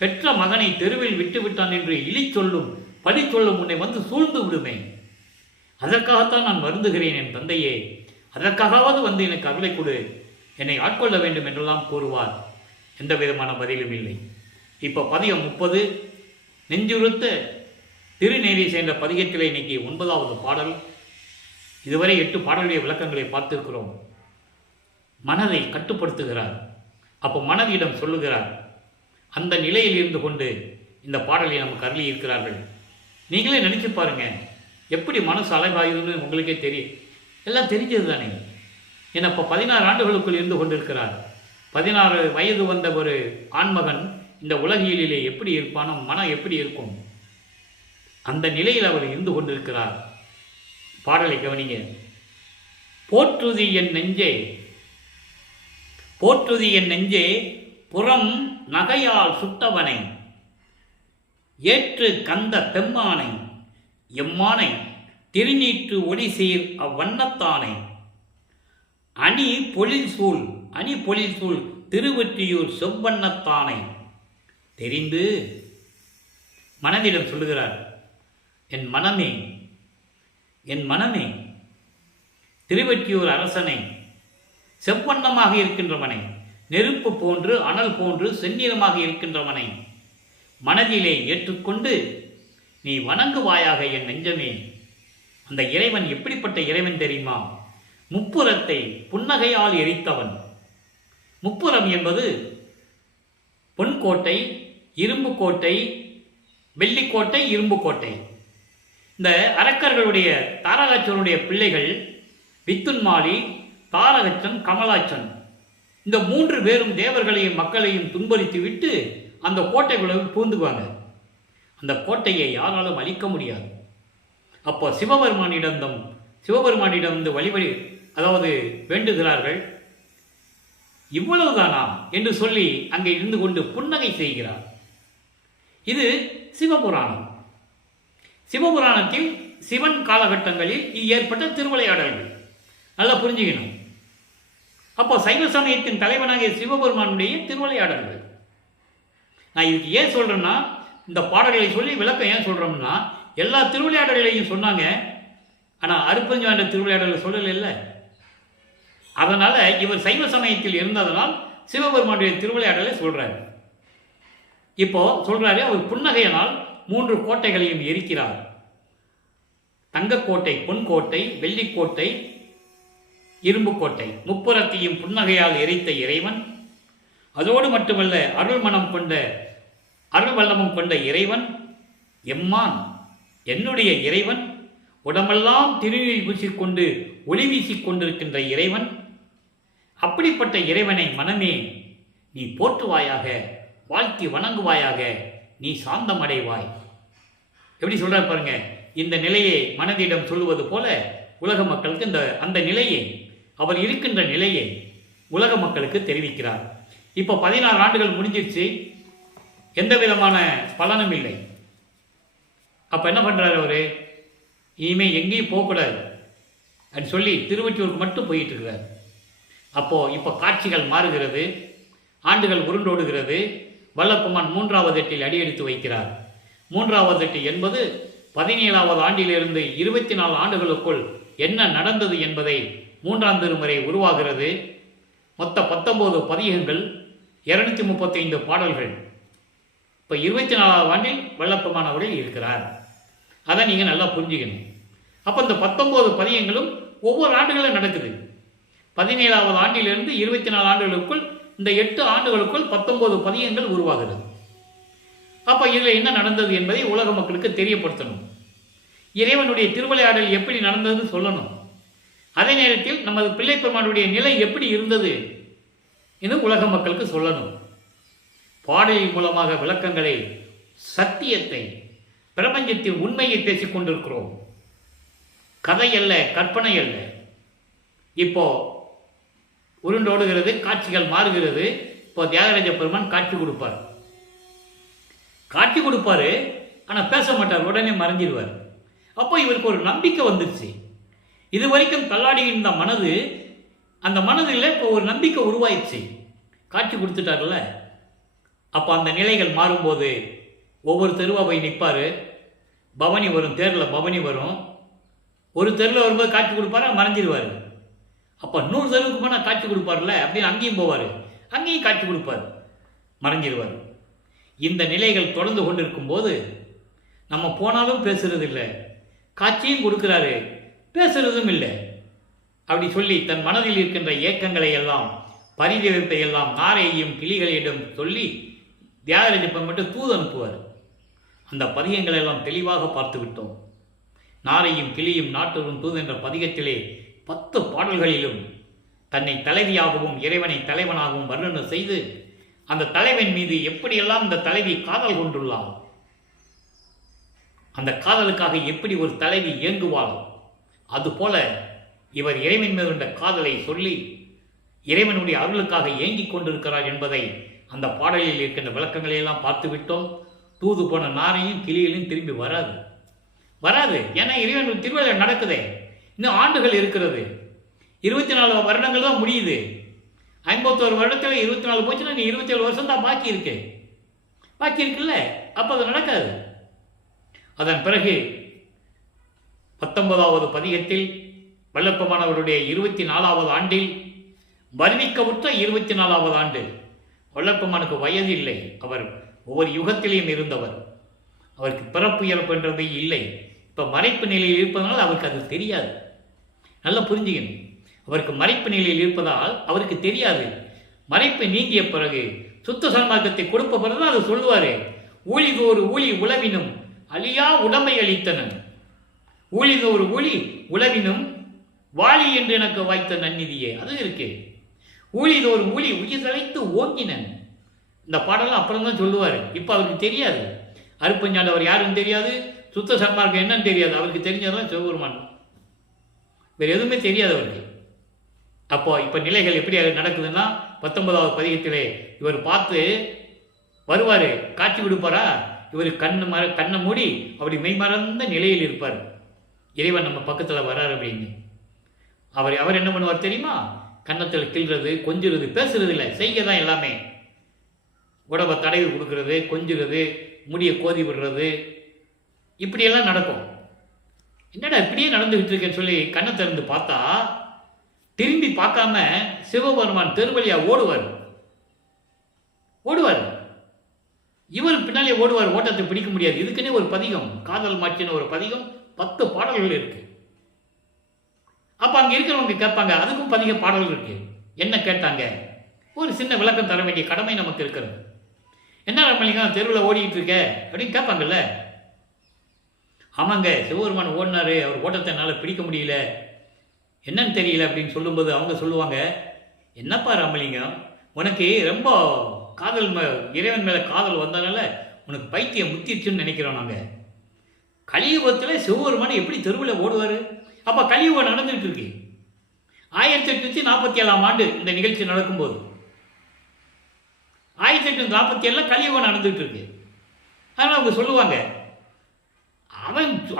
பெற்ற மகனை தெருவில் விட்டுவிட்டான் என்று இழி சொல்லும், பழி சொல்லும் உன்னை வந்து சூழ்ந்து விடுமே. அதற்காகத்தான் நான் வருந்துகிறேன் என் தந்தையே. அதற்காகவாவது வந்து எனக்கு அருளை கொடு, என்னை ஆட்கொள்ள வேண்டும் என்றெல்லாம் கூறுவார். எந்த விதமான பதிலும் இல்லை. இப்போ பதிகம் 30 நெஞ்சுறுத்த திருநேரி சென்ற பதிகத்திலே இன்னைக்கு 9வது பாடல். இதுவரை 8 பாடலுடைய விளக்கங்களை பார்த்திருக்கிறோம். மனதை கட்டுப்படுத்துகிறார். அப்போ மனதிடம் சொல்லுகிறார். அந்த நிலையில் இருந்து கொண்டு இந்த பாடலை நமக்கு அருளி இருக்கிறார்கள். நீங்களே நினைச்சு பாருங்க, எப்படி மனசு அலைபாயுதுன்னு உங்களுக்கே தெரியும். எல்லாம் தெரிஞ்சது தானே. ஏன்னா இப்போ 16 ஆண்டுகளுக்குள் இருந்து கொண்டிருக்கிறார். 16 வயது வந்த ஒரு ஆண்மகன் இந்த உலகியலிலே எப்படி இருப்பானோ, மனம் எப்படி இருக்கும், அந்த நிலையில் அவர் இருந்து கொண்டிருக்கிறார். பாடலை கவனிங்க. போற்றுதி என் நெஞ்சே, போற்றுதி என் நெஞ்சே, புறம் நகையால் சுட்டவனை, ஏற்று கந்த பெம்மானை, எம்மானை திருநீற்று ஒளிசீர் அவ்வண்ணத்தானை, அணி பொழில் சூழ் திருவொற்றியூர் செவ்வண்ணத்தானை தெரிந்து மனதிடம் சொல்லுகிறார். என் மனமே, என் மனமே, திருவொற்றியூர் அரசனை, செவ்வண்ணமாக இருக்கின்றவனை, நெருப்பு போன்று அனல் போன்று செந்நிறமாக இருக்கின்றவனை மனதிலே ஏற்றுக்கொண்டு நீ வணங்குவாயாக என் நெஞ்சமே. அந்த இறைவன் எப்படிப்பட்ட இறைவன் தெரியுமா? முப்புறத்தை புன்னகையால் எரித்தவன். முப்புறம் என்பது பொன்கோட்டை, இரும்பு கோட்டை, வெள்ளிக்கோட்டை, இரும்பு கோட்டை. இந்த அரக்கர்களுடைய தாரகாச்சனுடைய பிள்ளைகள் வித்துன்மாலி, தாரகச்சன், கமலாச்சன், இந்த 3 பேரும் தேவர்களையும் மக்களையும் துன்புறுத்தி விட்டு அந்த கோட்டைக்குள்ள பூந்துக்குவாங்க. அந்த கோட்டையை யாராலும் அழிக்க முடியாது. அப்போ சிவபெருமானிடம் இந்த வழிபடி அதாவது வேண்டுகிறார்கள். இவ்வளவுதானா என்று சொல்லி அங்கே இருந்து கொண்டு புன்னகை செய்கிறார். இது சிவபுராணம். சிவபுராணத்தில் சிவன் காலகட்டங்களில் ஏற்பட்ட திருவிளையாடல்கள் நல்லா புரிஞ்சுக்கணும். அப்போ சைவ சமயத்தின் தலைவனாகிய சிவபெருமானுடைய திருவிளையாடல்கள். நான் இதுக்கு ஏன் சொல்றேன்னா, இந்த பாடல்களை சொல்லி விளக்கம் ஏன் சொல்றோம்னா, எல்லா திருவிளையாடல்களையும் சொன்னாங்க. ஆனால் அருட்பெருஞ்ஞான திருவிளையாடலை சொல்லல. அதனால இவர் சைவ சமயத்தில் இருந்ததனால் சிவபெருமானுடைய திருவிளையாடலை சொல்றாரு. இப்போ சொல்றாரு, அவர் புன்னகையினால் 3 கோட்டைகளையும் எரிக்கிறார். தங்கக்கோட்டை, பொன்கோட்டை, வெள்ளிக்கோட்டை, இரும்பு கோட்டை, முப்புறத்தையும் புன்னகையால் எரித்த இறைவன். அதோடு மட்டுமல்ல, அருள் வல்லமும் கொண்ட இறைவன் எம்மான், என்னுடைய இறைவன், உடம்பெல்லாம் திருநீர் பூசிக்கொண்டு ஒளி வீசிக் கொண்டிருக்கின்ற இறைவன். அப்படிப்பட்ட இறைவனை மனமே நீ போற்றுவாயாக, வாழ்த்தி வணங்குவாயாக, நீ சாந்தமடைவாய். எப்படி சொல்றார் பாருங்க. இந்த நிலையை மனதிடம் சொல்லுவது போல உலக மக்களுக்கு அந்த நிலையை, அவர் இருக்கின்ற நிலையை உலக மக்களுக்கு தெரிவிக்கிறார். இப்போ 16 ஆண்டுகள் முடிஞ்சிருச்சு, எந்த விதமான பலனும் இல்லை. அப்போ என்ன பண்ணுறாரு அவர்? இனிமேல் எங்கேயும் போகக்கூடாது அப்படின்னு சொல்லி திருவொற்றியூருக்கு மட்டும் போயிட்டு இருக்கிறார். அப்போது இப்போ காட்சிகள் மாறுகிறது, ஆண்டுகள் உருண்டோடுகிறது. வல்லப்பெருமான் 3வது எட்டில் அடியெடுத்து வைக்கிறார். 3வது எட்டு என்பது 17வது ஆண்டிலிருந்து 24 ஆண்டுகளுக்குள் என்ன நடந்தது என்பதை 3ஆம் திருமுறை உருவாகிறது. மொத்த 19 பதிகங்கள், 235 பாடல்கள். இப்போ 24வது ஆண்டில் வல்லப்பெருமான் அவர்கள் இருக்கிறார். அதை நீங்கள் நல்லா புரிஞ்சுக்கணும். அப்போ இந்த 19 பதிகங்களும் ஒவ்வொரு ஆண்டுகளும் நடக்குது. 17வது ஆண்டிலிருந்து 24 ஆண்டுகளுக்குள், இந்த 8 ஆண்டுகளுக்குள் 19 பதிகங்கள் உருவாகிறது. அப்போ இதில் என்ன நடந்தது என்பதை உலக மக்களுக்கு தெரியப்படுத்தணும். இறைவனுடைய திருவிளையாடல் எப்படி நடந்ததுன்னு சொல்லணும். அதே நேரத்தில் நமது பிள்ளை பெருமானுடைய நிலை எப்படி இருந்தது என்று உலக மக்களுக்கு சொல்லணும். பாடலின் மூலமாக விளக்கங்களை, சத்தியத்தை, பிரபஞ்சத்தின் உண்மையை பேசிக் கொண்டிருக்கிறோம். கதை அல்ல, கற்பனை அல்ல. இப்போ உருண்டோடுகிறது, காட்சிகள் மாறுகிறது. இப்போ தியாகராஜ பெருமான் காட்சி கொடுப்பாரு. ஆனால் பேச மாட்டார், உடனே மறைஞ்சிடுவார். அப்போ இவருக்கு ஒரு நம்பிக்கை வந்துருச்சு. இது வரைக்கும் தள்ளாடி இருந்த மனது, அந்த மனதில் இப்போ ஒரு நம்பிக்கை உருவாயிடுச்சு. காட்சி கொடுத்துட்டார்ல. அப்போ அந்த நிலைகள் மாறும்போது ஒவ்வொரு தெருவாக போய் நிற்பார். பவனி வரும், தேரில் பவனி வரும். ஒரு தெருவில் வரும்போது காட்சி கொடுப்பாரு, மறைஞ்சிடுவார். அப்போ 100 தெருவுக்கு போனால் காட்சி கொடுப்பார்ல, அப்படின்னு அங்கேயும் போவார், அங்கேயும் காட்சி கொடுப்பார், மறைஞ்சிடுவார். இந்த நிலைகள் தொடர்ந்து கொண்டிருக்கும் போது நம்ம போனாலும் பேசுறது இல்லை, காட்சியும் கொடுக்கிறாரு, பேசுறதும் இல்லை. அப்படி சொல்லி தன் மனதில் இருக்கின்ற ஏக்கங்களை எல்லாம், பரிதவிப்பை எல்லாம் நாரையும் கிளிகளிடம் சொல்லி தியாகராஜப்பன் மட்டும் தூது அனுப்புவார். அந்த பதிகங்களை எல்லாம் தெளிவாக பார்த்து விட்டோம். நாரையும் கிளியும் நாட்டரும் தூது என்ற பதிகத்திலே 10 பாடல்களிலும் தன்னை தலைவியாகவும் இறைவனை தலைவனாகவும் வர்ணனை செய்து, அந்த தலைவன் மீது எப்படியெல்லாம் இந்த தலைவி காதல் கொண்டுள்ளாள், அந்த காதலுக்காக எப்படி ஒரு தலைவி இயங்குவாள், அதுபோல இவர் இறைவன் மீது கொண்ட காதலை சொல்லி இறைவனுடைய அருளுக்காக ஏங்கிக் கொண்டிருக்கிறார் என்பதை அந்த பாடலில் இருக்கின்ற விளக்கங்களை எல்லாம் பார்த்து விட்டோம். தூது போன நாரையும் கிளியிலும் திரும்பி வராது. ஏன்னா இறைவன் திருவிழா நடக்குதே, இன்னும் ஆண்டுகள் இருக்கிறது. 24 வருடங்கள் தான் முடியுது. 51 வருடத்தில் 24 போச்சுன்னா நீ 27 வருஷம் தான் பாக்கி இருக்குல்ல. அப்போ அது நடக்காது. அதன் பிறகு 19வது பதிகத்தில் வல்லப்பெருமானவருடைய 24வது ஆண்டில், வருவிக்கவுற்ற 24வது ஆண்டு. வல்லப்பெருமானுக்கு வயது இல்லை, அவர் ஒவ்வொரு யுகத்திலையும் இருந்தவர். அவருக்கு பிறப்பு இறப்பு என்றது இல்லை. இப்போ மறைப்பு நிலையில் இருப்பதனால் அவருக்கு அது தெரியாது. நல்லா புரிஞ்சுக்கணும். அவருக்கு மறைப்பு நிலையில் இருப்பதால் அவருக்கு தெரியாது. மறைப்பு நீங்கிய பிறகு சுத்த சன்மார்க்கத்தை கொடுப்ப பிறகுதான் அது சொல்லுவாரு. ஊழிதோறு ஊழி உளவினும் அழியா உடம்பை அளித்தனன், ஊழிதோறு ஊழி உளவினும் வாழி என்று எனக்கு வாய்த்த நன்னிதியே. அது இருக்கு. ஊழிதோறு ஊழி உயிர்தழைத்து ஓங்கினன். இந்த பாடலாம் அப்புறம் தான் சொல்லுவார். இப்போ அவருக்கு தெரியாது. அருட்பெருஞ்ஞாண்டவர் யாருன்னு தெரியாது, சுத்த சன்மார்க்கம் என்னன்னு தெரியாது. அவருக்கு தெரிஞ்சதெல்லாம் சிவபெருமான், வேறு எதுவுமே தெரியாது அவருக்கு. அப்போ இப்போ நிலைகள் எப்படி நடக்குதுன்னா, 19வது பதிகத்திலே இவர் பார்த்து வருவார், காட்சி கொடுப்பாரா, இவர் கண்ணை மூடி அப்படி மெய்மறந்த நிலையில் இருப்பார். இறைவன் நம்ம பக்கத்தில் வராரு அப்படின்னு. அவர் என்ன பண்ணுவார் தெரியுமா? கன்னத்தில் கிள்றது, கொஞ்சுறது, பேசுறது இல்லை, செய்ய தான் எல்லாமே. உடம்பை தடவி கொடுக்கறது, கொஞ்சுறது, முடியை கோதி விடுறது, இப்படியெல்லாம் நடக்கும். என்னடா இப்படியே நடந்துகிட்டு இருக்கேன்னு சொல்லி கண்ணை திறந்து பார்த்தா, திரும்பி பார்க்காம சிவபெருமான் தெருவழியா ஓடுவார். இவர் பின்னாலே ஓடுவார். ஓட்டத்தை பிடிக்க முடியாது. இதுக்குன்னே ஒரு பதிகம், காதல் மாட்சின்னு ஒரு பதிகம், 10 பாடல்கள் இருக்கு. அப்ப அங்க இருக்கிறவங்க கேட்பாங்க, அதுக்கும் பதிக பாடல்கள் இருக்கு. என்ன கேட்டாங்க? ஒரு சின்ன விளக்கம் தர வேண்டிய கடமை நமக்கு இருக்கிறது. என்ன ராமலிங்கம் தெருவில் ஓடிட்டு இருக்க அப்படின்னு கேட்பாங்கல்ல. ஆமாங்க, சிவபெருமான் ஓடினாரு, அவர் ஓட்டத்தை என்னால் பிடிக்க முடியல, என்னன்னு தெரியல அப்படின்னு சொல்லும்போது அவங்க சொல்லுவாங்க, என்னப்பா ராமலிங்கம், உனக்கு ரொம்ப காதல் இறைவன் மேலே காதல் வந்ததுனால உனக்கு பைத்தியம் முத்திருச்சுன்னு நினைக்கிறோம் நாங்கள். கலியுகத்தில் சிவபெருமான் எப்படி தெருவில் ஓடுவார்? அப்போ கலியுகம் நடந்துகிட்டு இருக்கு. 1847 ஆண்டு இந்த நிகழ்ச்சி நடக்கும்போது 1847 கலியுகம் நடந்துகிட்டு இருக்கு. அதனால் அவங்க சொல்லுவாங்க,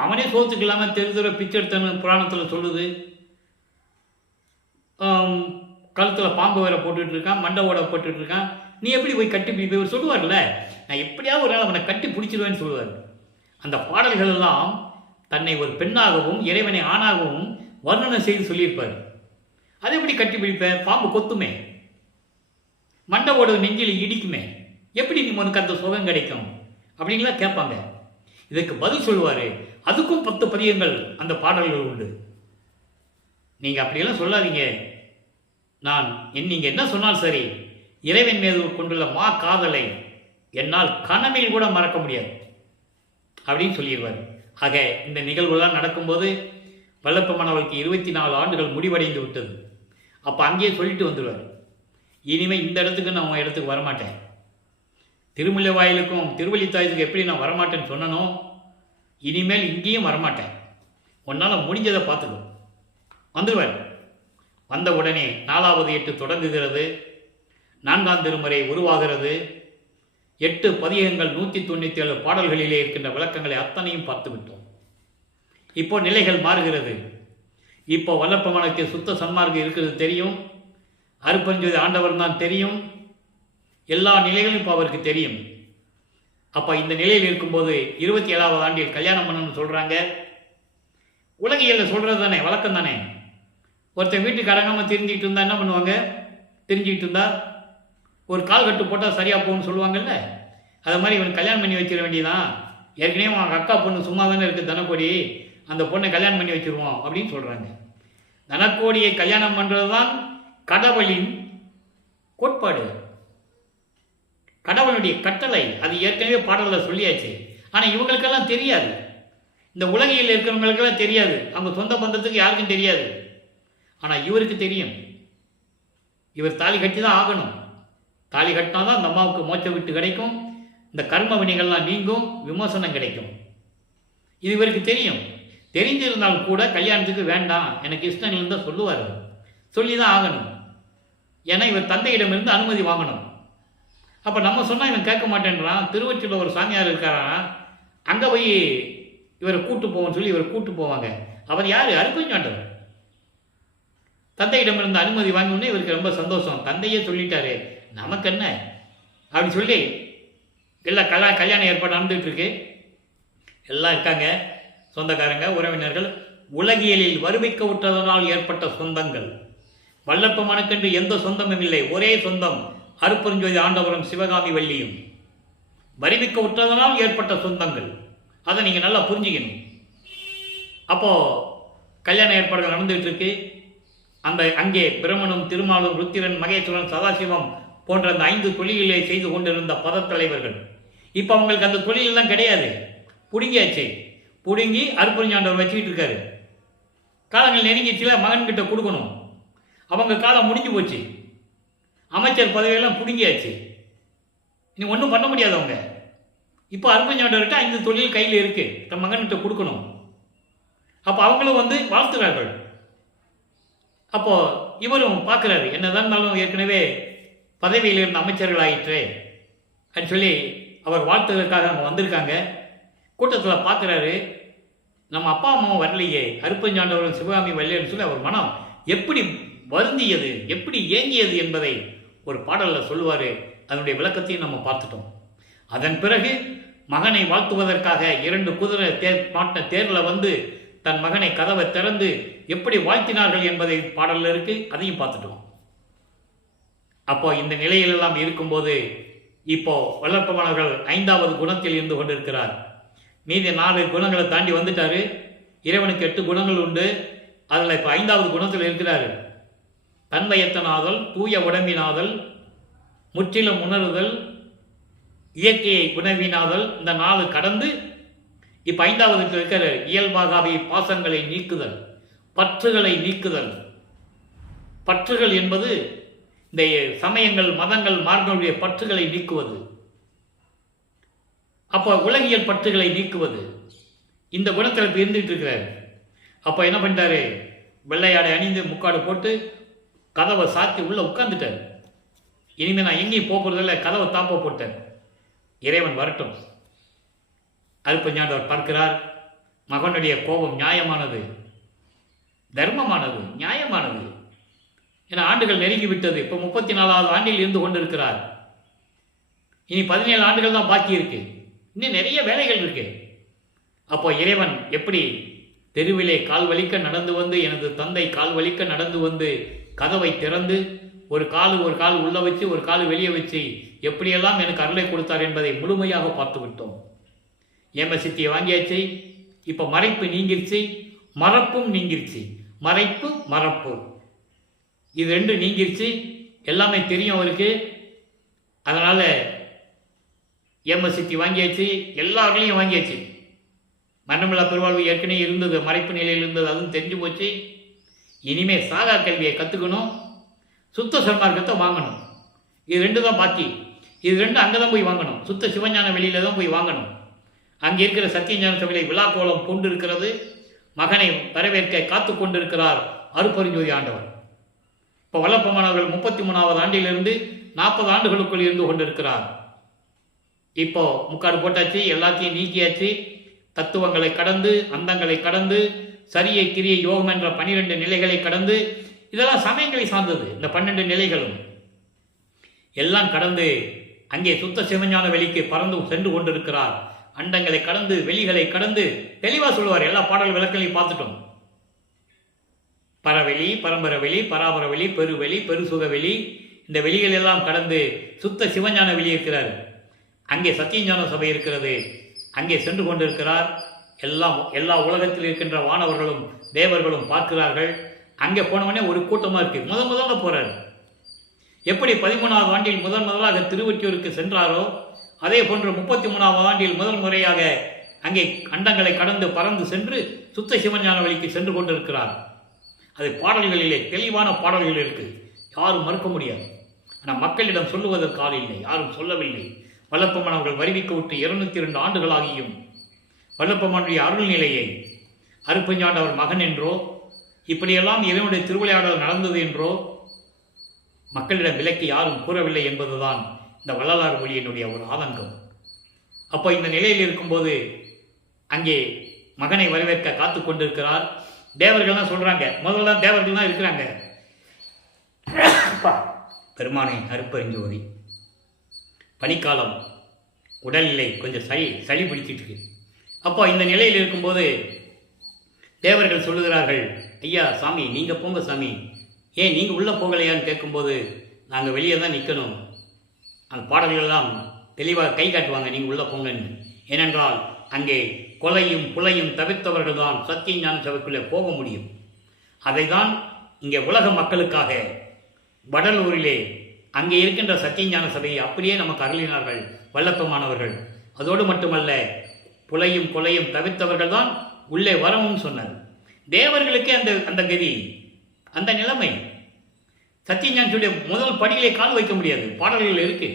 அவனே சோத்துக்கு இல்லாமல் தெரு பிச்சை எடுத்தன்னு புராணத்தில் சொல்லுது. கழுத்தில் பாம்பு வேற போட்டுட்டு இருக்கான், மண்டை ஓட போட்டுட்டு இருக்கான், நீ எப்படி போய் கட்டி பிடிப்ப சொல்லுவார்ல. நான் எப்படியாவது ஒரு நாள் அவனை கட்டி பிடிச்சிருவேன்னு சொல்லுவார். அந்த பாடல்கள் எல்லாம் தன்னை ஒரு பெண்ணாகவும் இறைவனை ஆணாகவும் வர்ணனை செய்து சொல்லியிருப்பார். அதை எப்படி கட்டி பிடிப்ப? பாம்பு கொத்துமே, மண்டை ஓட நெஞ்சில் இடிக்குமே, எப்படி நீ உனக்கு அந்த சுகம் கிடைக்கும் அப்படின்லாம் கேட்பாங்க. இதுக்கு பதில் சொல்லுவார், அதுக்கும் 10 பதியங்கள் அந்த பாடல்கள் உண்டு. நீங்கள் அப்படியெல்லாம் சொல்லாதீங்க, நீங்கள் என்ன சொன்னாலும் சரி, இறைவன் மீது கொண்டுள்ள காதலை என்னால் கனவில் கூட மறக்க முடியாது அப்படின்னு சொல்லிடுவார். ஆக இந்த நிகழ்வுலாம் நடக்கும்போது வல்லப்ப மணவளுக்கு 24 ஆண்டுகள் முடிவடைந்து விட்டது. அப்போ அங்கேயே சொல்லிட்டு வந்துடுவார், இனிமேல் இந்த இடத்துக்கு நான் உன் இடத்துக்கு வரமாட்டேன். திருமுல்லை வாயிலுக்கும் திருவள்ளித்தாயத்துக்கு எப்படி நான் வரமாட்டேன்னு சொன்னனோ, இனிமேல் இங்கேயும் வரமாட்டேன், உன்னால் முடிஞ்சதை பார்த்துக்கோ வந்துடுவார். வந்த உடனே 4வது 8 தொடங்குகிறது, 4ஆம் திருமுறை உருவாகிறது. 8 பதிகங்கள் 197 பாடல்களிலே இருக்கின்ற விளக்கங்களை அத்தனையும் பார்த்து விட்டோம். இப்போ நிலைகள் மாறுகிறது. இப்போ வல்லப்பமனுக்கு சுத்த சன்மார்க்கம் இருக்கிறது தெரியும், அருப்பஞ்சோதி ஆண்டவர் தான் தெரியும், எல்லா நிலைகளும் இப்போ அவருக்கு தெரியும். அப்போ இந்த நிலையில் இருக்கும்போது 27வது ஆண்டில் கல்யாணம் பண்ணணும்னு சொல்கிறாங்க. உலகியலில் சொல்கிறது தானே, வழக்கம் தானே. ஒருத்தன் வீட்டுக்கு அடங்காமல் தெரிஞ்சுக்கிட்டு இருந்தால் என்ன பண்ணுவாங்க? தெரிஞ்சுக்கிட்டு இருந்தா ஒரு கால் கட்டு போட்டால் சரியாக போகும்னு சொல்லுவாங்கல்ல. அது மாதிரி இவன் கல்யாணம் பண்ணி வச்சிட வேண்டியதான். ஏற்கனவே அவங்க அக்கா பொண்ணு சும்மா தானே இருக்குது தனக்கோடி, அந்த பொண்ணை கல்யாணம் பண்ணி வச்சுருவோம் அப்படின்னு சொல்கிறாங்க. தனக்கோடியை கல்யாணம் பண்ணுறது தான் கடவுளின் கோட்பாடு, கடவுளுடைய கட்டளை. அது ஏற்கனவே பாடலில் சொல்லியாச்சு. ஆனால் இவங்களுக்கெல்லாம் தெரியாது, இந்த உலகில் இருக்கிறவங்களுக்கெல்லாம் தெரியாது, அவங்க சொந்த பந்தத்துக்கு யாருக்கும் தெரியாது. ஆனால் இவருக்கு தெரியும். இவர் தாலி கட்டி தான் ஆகணும். தாலி கட்டினா தான் அந்த அம்மாவுக்கு மோட்ச விட்டு கிடைக்கும், இந்த கர்ம வினைகள்லாம் நீங்கும், விமோசனம் கிடைக்கும். இது இவருக்கு தெரியும். தெரிஞ்சிருந்தாலும் கூட கல்யாணத்துக்கு வேண்டாம், எனக்கு இஷ்டம் இல்லைன்னு தான் சொல்லுவார். சொல்லி தான் ஆகணும். ஏன்னா இவர் தந்தையிடமிருந்து அனுமதி வாங்கணும். அப்போ நம்ம சொன்னால் இவன் கேட்க மாட்டேன்றான். திருவொற்றியில் ஒரு சாமியார் இருக்காரான், அங்கே போய் இவரை கூட்டு போவோம்னு சொல்லி இவரை கூட்டு போவாங்க. அவர் யார்? அருப்பஞ்சாண்டவர். தந்தையிடமிருந்து அனுமதி வாங்கினோடனே இவருக்கு ரொம்ப சந்தோஷம். தந்தையே சொல்லிட்டாரு, நமக்கு என்ன அப்படின்னு சொல்லி எல்லாம் கல்யாணம் ஏற்பாடு நடந்துகிட்டு இருக்கு. எல்லாம் இருக்காங்க, சொந்தக்காரங்க, உறவினர்கள். உலகியலில் வறுமைக்க விட்டதனால் ஏற்பட்ட சொந்தங்கள். வல்லப்ப மனுக்கென்று எந்த சொந்தமும் இல்லை, ஒரே சொந்தம் அருப்பெருஞ்சோதி ஆண்டவரும் சிவகாமி வள்ளியும். வறுமைக்க விட்டதனால் ஏற்பட்ட சொந்தங்கள், அதை நீங்கள் நல்லா புரிஞ்சுக்கணும். அப்போது கல்யாண ஏற்பாடுகள் நடந்துகிட்டு இருக்கு. அங்கே பிரம்மனும் திருமாலும் ருத்திரன் மகேஸ்வரன் சதாசிவம் போன்ற அந்த 5 தொழில்களை செய்து கொண்டிருந்த பதத்தலைவர்கள் இப்போ அவங்களுக்கு அந்த தொழிலெல்லாம் கிடையாது, புடுங்கியாச்சு. புடுங்கி அருப்பெருஞ்சாண்டவர் வச்சுக்கிட்டு இருக்காரு. காலங்கள் நெருங்கிச்சுல, மகன்கிட்ட கொடுக்கணும். அவங்க காலம் முடிஞ்சு போச்சு. அமைச்சர் பதவியெல்லாம் புடுங்கியாச்சு. இனி ஒன்றும் பண்ண முடியாது அவங்க. இப்போ அருப்பெருஞ்சாண்டவர்கிட்ட 5 தொழில் கையில் இருக்கு, தன் மகன்கிட்ட கொடுக்கணும். அப்போ அவங்களும் வாழ்த்துறார்கள். அப்போ இவரும் பார்க்குறாரு, என்னதான் இருந்தாலும் ஏற்கனவே பதவியில் இருந்த அமைச்சர்கள் ஆயிற்று அப்படின்னு சொல்லி அவர் வாழ்த்துவதற்காக அவங்க வந்திருக்காங்க. கூட்டத்தில் பார்க்குறாரு, நம்ம அப்பா அம்மாவும் வரலையே, அருப்பஞ்சாண்டவரும் சிவகாமி வரலைன்னு சொல்லி அவர் மனம் எப்படி வருந்தியது, எப்படி ஏங்கியது என்பதை ஒரு பாடலில் சொல்லுவார். அதனுடைய விளக்கத்தையும் நம்ம பார்த்துட்டோம். அதன் பிறகு மகனை வாழ்த்துவதற்காக 2 குதிரை மாட்ட தேரில் வந்து தன் மகனை கதவை திறந்து எப்படி வாழ்த்தினார்கள் என்பதை பாடலில் இருக்கு. அதையும் பார்த்துட்டோம். அப்போ இந்த நிலையிலெல்லாம் இருக்கும்போது இப்போ வல்லற்பமானவர்கள் 5வது குணத்தில் இருந்து கொண்டிருக்கிறார். மீதி 4 குணங்களை தாண்டி வந்துட்டாரு. இறைவனுக்கு 8 குணங்கள் உண்டு. அதில் இப்போ 5வது குணத்தில் இருக்கிறாரு. தன்மையத்தனாதல், தூய உடம்பினாதல், முற்றிலும் உணருதல், இயற்கையை உணவினாதல், இந்த 4 கடந்து இப்போ 5வது இருக்கிற இயல்பாகவே பாசங்களை நீக்குதல், பற்றுகளை நீக்குதல். பற்றுகள் என்பது இந்த சமயங்கள், மதங்கள், மார்க்கங்களுடைய பற்றுகளை நீக்குவது. அப்போ உலகியல் பற்றுகளை நீக்குவது. இந்த குணத்தில் இருந்துட்டு இருக்கிறார். அப்போ என்ன பண்ணிட்டாரு? வெள்ளையாடை அணிந்து முக்காடு போட்டு கதவை சாத்தி உள்ள உட்கார்ந்துட்டார். இனிமேல் நான் எங்கேயும் போகிறதில்ல, கதவை தாப்ப போட்டேன், இறைவன் வரட்டும். அருட்பெருஞ்ஞானவர் பார்க்கிறார். மகனுடைய கோபம் நியாயமானது, தர்மமானது, நியாயமானது. ஏன்னா ஆண்டுகள் நெருங்கி விட்டது. இப்போ 34வது ஆண்டில் இருந்து கொண்டிருக்கிறார். இனி 17 ஆண்டுகள் தான் பாக்கி இருக்கு. இன்னும் நிறைய வேலைகள் இருக்கு. அப்போ இறைவன் எப்படி தெருவிலே கால் வலிக்க நடந்து வந்து, எனது தந்தை கால் வலிக்க நடந்து வந்து கதவை திறந்து ஒரு கால் உள்ள வச்சு ஒரு கால் வெளியே வச்சு எப்படியெல்லாம் எனக்கு அருளை கொடுத்தார் என்பதை முழுமையாக பார்த்து விட்டோம். ஏம சித்தியை வாங்கியாச்சு. இப்போ மறைப்பு நீங்கிருச்சு, மறப்பும் நீங்கிருச்சு. மறைப்பு, மறப்பு, இது 2 நீங்கிருச்சு. எல்லாமே தெரியும் அவருக்கு. அதனால ஏம சித்தி வாங்கியாச்சு, எல்லார்களையும் வாங்கியாச்சு. மரணமில்லா பெருவாழ்வு ஏற்கனவே இருந்தது, மறைப்பு நிலையில் இருந்தது, அதுவும் தெரிஞ்சு போச்சு. இனிமே சாகா கல்வியை கற்றுக்கணும், சுத்த சன்மார்க்கத்தை வாங்கணும். இது 2 தான் பாக்கி. இது 2 அங்கே தான் போய் வாங்கணும். சுத்த சிவஞான வெளியில தான் போய் வாங்கணும். அங்கே இருக்கிற சத்தியஞான சபையில விழா கோலம் கொண்டு இருக்கிறது. மகனை வரவேற்க காத்து கொண்டிருக்கிறார் அருட்பெருஞ்சோதி ஆண்டவர். இப்போ வல்லற்பமானவர்கள் 33வது ஆண்டிலிருந்து 40 ஆண்டுகளுக்குள் இருந்து கொண்டிருக்கிறார். இப்போ முக்காடு போட்டாச்சு, எல்லாத்தையும் நீக்கியாச்சு. தத்துவங்களை கடந்து, அந்தங்களை கடந்து, சரியை கிரியை யோகம் என்ற 12 நிலைகளை கடந்து, இதெல்லாம் சமயங்களை சார்ந்தது. இந்த 12 நிலைகளும் எல்லாம் கடந்து அங்கே சுத்த சிவஞான வெளிக்கு பறந்து சென்று கொண்டிருக்கிறார். அண்டங்களை கடந்து, வெளிகளை கடந்து, தெளிவா சொல்லுவார். எல்லா பாடல் விளக்கங்களையும் பார்த்துட்டோம். பரவெளி, பரம்பர வெளி, பராபர வெளி, பெருவெளி, பெருசுகவெளி, இந்த வெளிகள் எல்லாம் கடந்து சுத்த சிவஞான வெளி இருக்கிறார். அங்கே சத்தியஞான சபை இருக்கிறது. அங்கே சென்று கொண்டிருக்கிறார். எல்லா உலகத்தில் இருக்கின்ற வானவர்களும் தேவர்களும் பார்க்கிறார்கள். அங்கே போனவனே ஒரு கூட்டமாக இருக்கு. முதல்ல போறார். எப்படி 13வது ஆண்டில் முதலாக திருவொற்றியூருக்கு சென்றாரோ, அதே போன்று 33வது ஆண்டில் முதல் முறையாக அங்கே அண்டங்களை கடந்து பறந்து சென்று சுத்த சிவஞான வழிக்கு சென்று கொண்டிருக்கிறார். அது பாடல்களிலே தெளிவான பாடல்கள் இருக்கு, யாரும் மறுக்க முடியாது. ஆனால் மக்களிடம் சொல்லுவதற்கு ஆள் இல்லை, யாரும் சொல்லவில்லை. வல்லற்பமானவர்கள் வருவிக்க விட்டு 202 ஆண்டுகளாகியும் வல்லற்பமானுடைய அருள்நிலையை அருட்பெருஞ்ஞானவர் மகன் என்றோ, இப்படியெல்லாம் இறைவனுடைய திருவிளையாடல் நடந்தது என்றோ மக்களிடம் விலக்கி யாரும் கூறவில்லை என்பதுதான் இந்த வள்ளலார் மொழியினுடைய ஒரு ஆதங்கம். அப்போ இந்த நிலையில் இருக்கும்போது அங்கே மகனை வரவேற்க காத்து கொண்டிருக்கிறார். தேவர்கள்லாம் சொல்றாங்க, முதல்ல தேவர்கள் தான் இருக்கிறாங்க. பெருமானை அருட்பெருஞ்சோதி, பனிக்காலம், உடல்நிலை கொஞ்சம் சளி பிடிச்சிட்டு இருக்கு. அப்போ இந்த நிலையில் இருக்கும்போது தேவர்கள் சொல்லுகிறார்கள், ஐயா சாமி நீங்கள் போங்க சாமி, ஏன் நீங்கள் உள்ளே போகலையான்னு கேட்கும்போது, நாங்கள் வெளியே தான் நிற்கணும். அந்த பாடல்களெல்லாம் தெளிவாக கை காட்டுவாங்க, நீங்கள் உள்ளே போங்கன்னு. ஏனென்றால் அங்கே கொலையும் புலையும் தவிர்த்தவர்கள் தான் சத்திய ஞான சபைக்குள்ளே போக முடியும். அதை தான் இங்கே உலக மக்களுக்காக வடலூரிலே அங்கே இருக்கின்ற சத்திய ஞான சபையை அப்படியே நமக்கு அருளினார்கள் வல்லற்பமானவர்கள். அதோடு மட்டுமல்ல, புலையும் கொலையும் தவிர்த்தவர்கள் தான் உள்ளே வரவும் சொன்னார். தேவர்களுக்கே அந்த கதி, அந்த நிலைமை. சத்தியஞானத்துடைய முதல் படியிலே கால் வைக்க முடியாது, பாடல்கள் இருக்கு.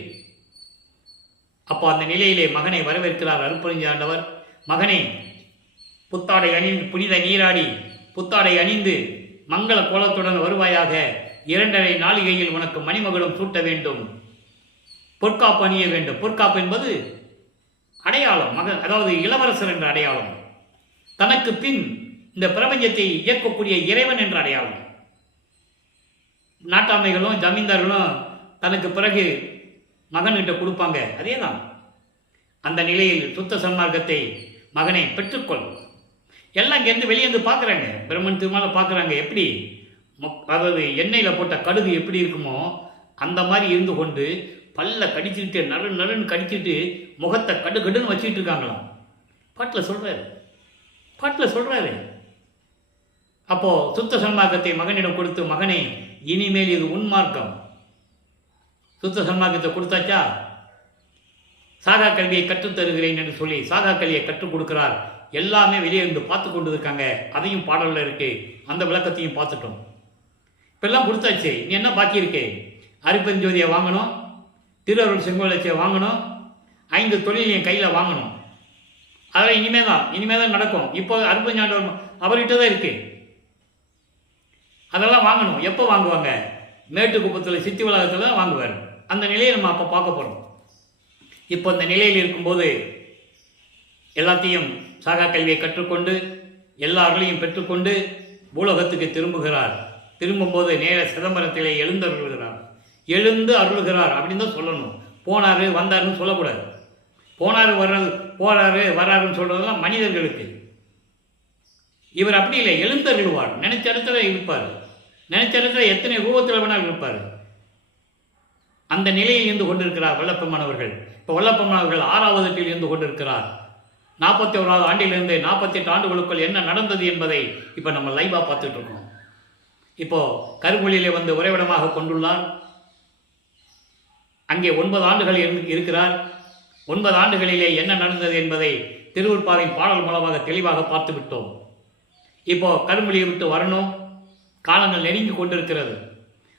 அப்போ அந்த நிலையிலே மகனை வரவேற்கிறார் அருட்பெருஞ்சோதி ஆண்டவர். மகனே, புத்தாடை அணிந்து புனித நீராடி புத்தாடை அணிந்து மங்கள கோலத்துடன் வருவாயாக. 2½ நாளிகையில் உனக்கு மணிமகுடம் சூட்ட வேண்டும், பொற்காப்பு அணிய வேண்டும். பொற்காப்பு என்பது அடையாளம், மகன் அதாவது இளவரசர் என்ற அடையாளம். தனக்கு பின் இந்த பிரபஞ்சத்தை இயக்கக்கூடிய இறைவன் என்ற அடையாளம். நாட்டாமைகளும் ஜமீன்தார்களும் தனக்கு பிறகு மகன்கிட்ட கொடுப்பாங்க, அதே தான். அந்த நிலையில் சுத்த சன்மார்க்கத்தை மகனை பெற்றுக்கொள். எல்லாம் இங்கேருந்து வெளியே வந்து பார்க்குறாங்க, பிரம்மன் திருமாலை பார்க்குறாங்க. எப்படி அதாவது எண்ணெயில் போட்ட கடுகு எப்படி இருக்குமோ அந்த மாதிரி இருந்து கொண்டு பல்ல கடிச்சுக்கிட்டு நறுன்னு கடிச்சிட்டு முகத்தை கடுன்னு வச்சுக்கிட்டு இருக்காங்களாம். பாட்டில் சொல்கிறாரு. அப்போது சுத்த சன்மார்க்கத்தை மகனிடம் கொடுத்து, மகனை இனிமேல் இது உன்மார்க்கம். சுத்த சன்மார்க்கத்தை கொடுத்தாச்சா, சாகா கல்வியை கற்றுத்தருகிறேன் என்று சொல்லி சாகா கல்வியை கற்றுக் கொடுக்கிறார். எல்லாமே வெளியே இருந்து பார்த்து கொண்டு இருக்காங்க. அதையும் பாடலில் இருக்கு, அந்த விளக்கத்தையும் பார்த்துட்டோம். இப்பெல்லாம் கொடுத்தாச்சு, நீ என்ன பாக்கி இருக்கு? அரிப்பெருஞ்சோதியை வாங்கணும், திருஅருள் செங்கோலட்சியை வாங்கணும், 5 தொழில் என் கையில் வாங்கணும். அதெல்லாம் இனிமே தான் நடக்கும். இப்போ அருப்பஞ்சாண்டவர் அவர்கிட்ட தான் இருக்கு. அதெல்லாம் வாங்கணும். எப்போ வாங்குவாங்க? மேட்டுக்குப்பத்தில் சித்தி உலகத்தில் தான் வாங்குவார். அந்த நிலையை நம்ம அப்போ பார்க்க போகிறோம். இப்போ இந்த நிலையில் இருக்கும்போது எல்லாத்தையும் சாகா கல்வியை கற்றுக்கொண்டு எல்லா அருளையும் பெற்றுக்கொண்டு பூலோகத்துக்கு திரும்புகிறார். திரும்பும்போது நேர சிதம்பரத்திலே எழுந்து அருள்கிறார் அப்படின்னு தான் சொல்லணும். போனார் வந்தாருன்னு சொல்லக்கூடாது. போறாரு வர்றாருன்னு சொல்றதெல்லாம் மனிதர்களுக்கு. இவர் அப்படி இல்லை, எழுந்தருள்வார். நினைச்ச இடத்துல இருப்பார், நினைச்ச இடத்துல எத்தனை ரூபத்தில் வேணாலும் இருப்பார். அந்த நிலையில் இருந்து கொண்டிருக்கிறார் வல்லப்பெருமானவர்கள். இப்போ வல்லப்பெருமானவர்கள் 6வது எட்டில் இருந்து கொண்டிருக்கிறார். 41வது ஆண்டிலிருந்து 48 ஆண்டுகளுக்குள் என்ன நடந்தது என்பதை இப்போ நம்ம லைவாக பார்த்துட்டு இருக்கோம். இப்போ கருமொழியிலே வந்து உறைவிடமாக கொண்டுள்ளார். அங்கே 9 ஆண்டுகள் இருக்கிறார். 9 ஆண்டுகளிலே என்ன நடந்தது என்பதை திருவருட்பாவின் பாடல் மூலமாக தெளிவாக பார்த்து விட்டோம். இப்போ கருமொழியை விட்டு வரணும், காலங்கள் நெருங்கி கொண்டிருக்கிறது.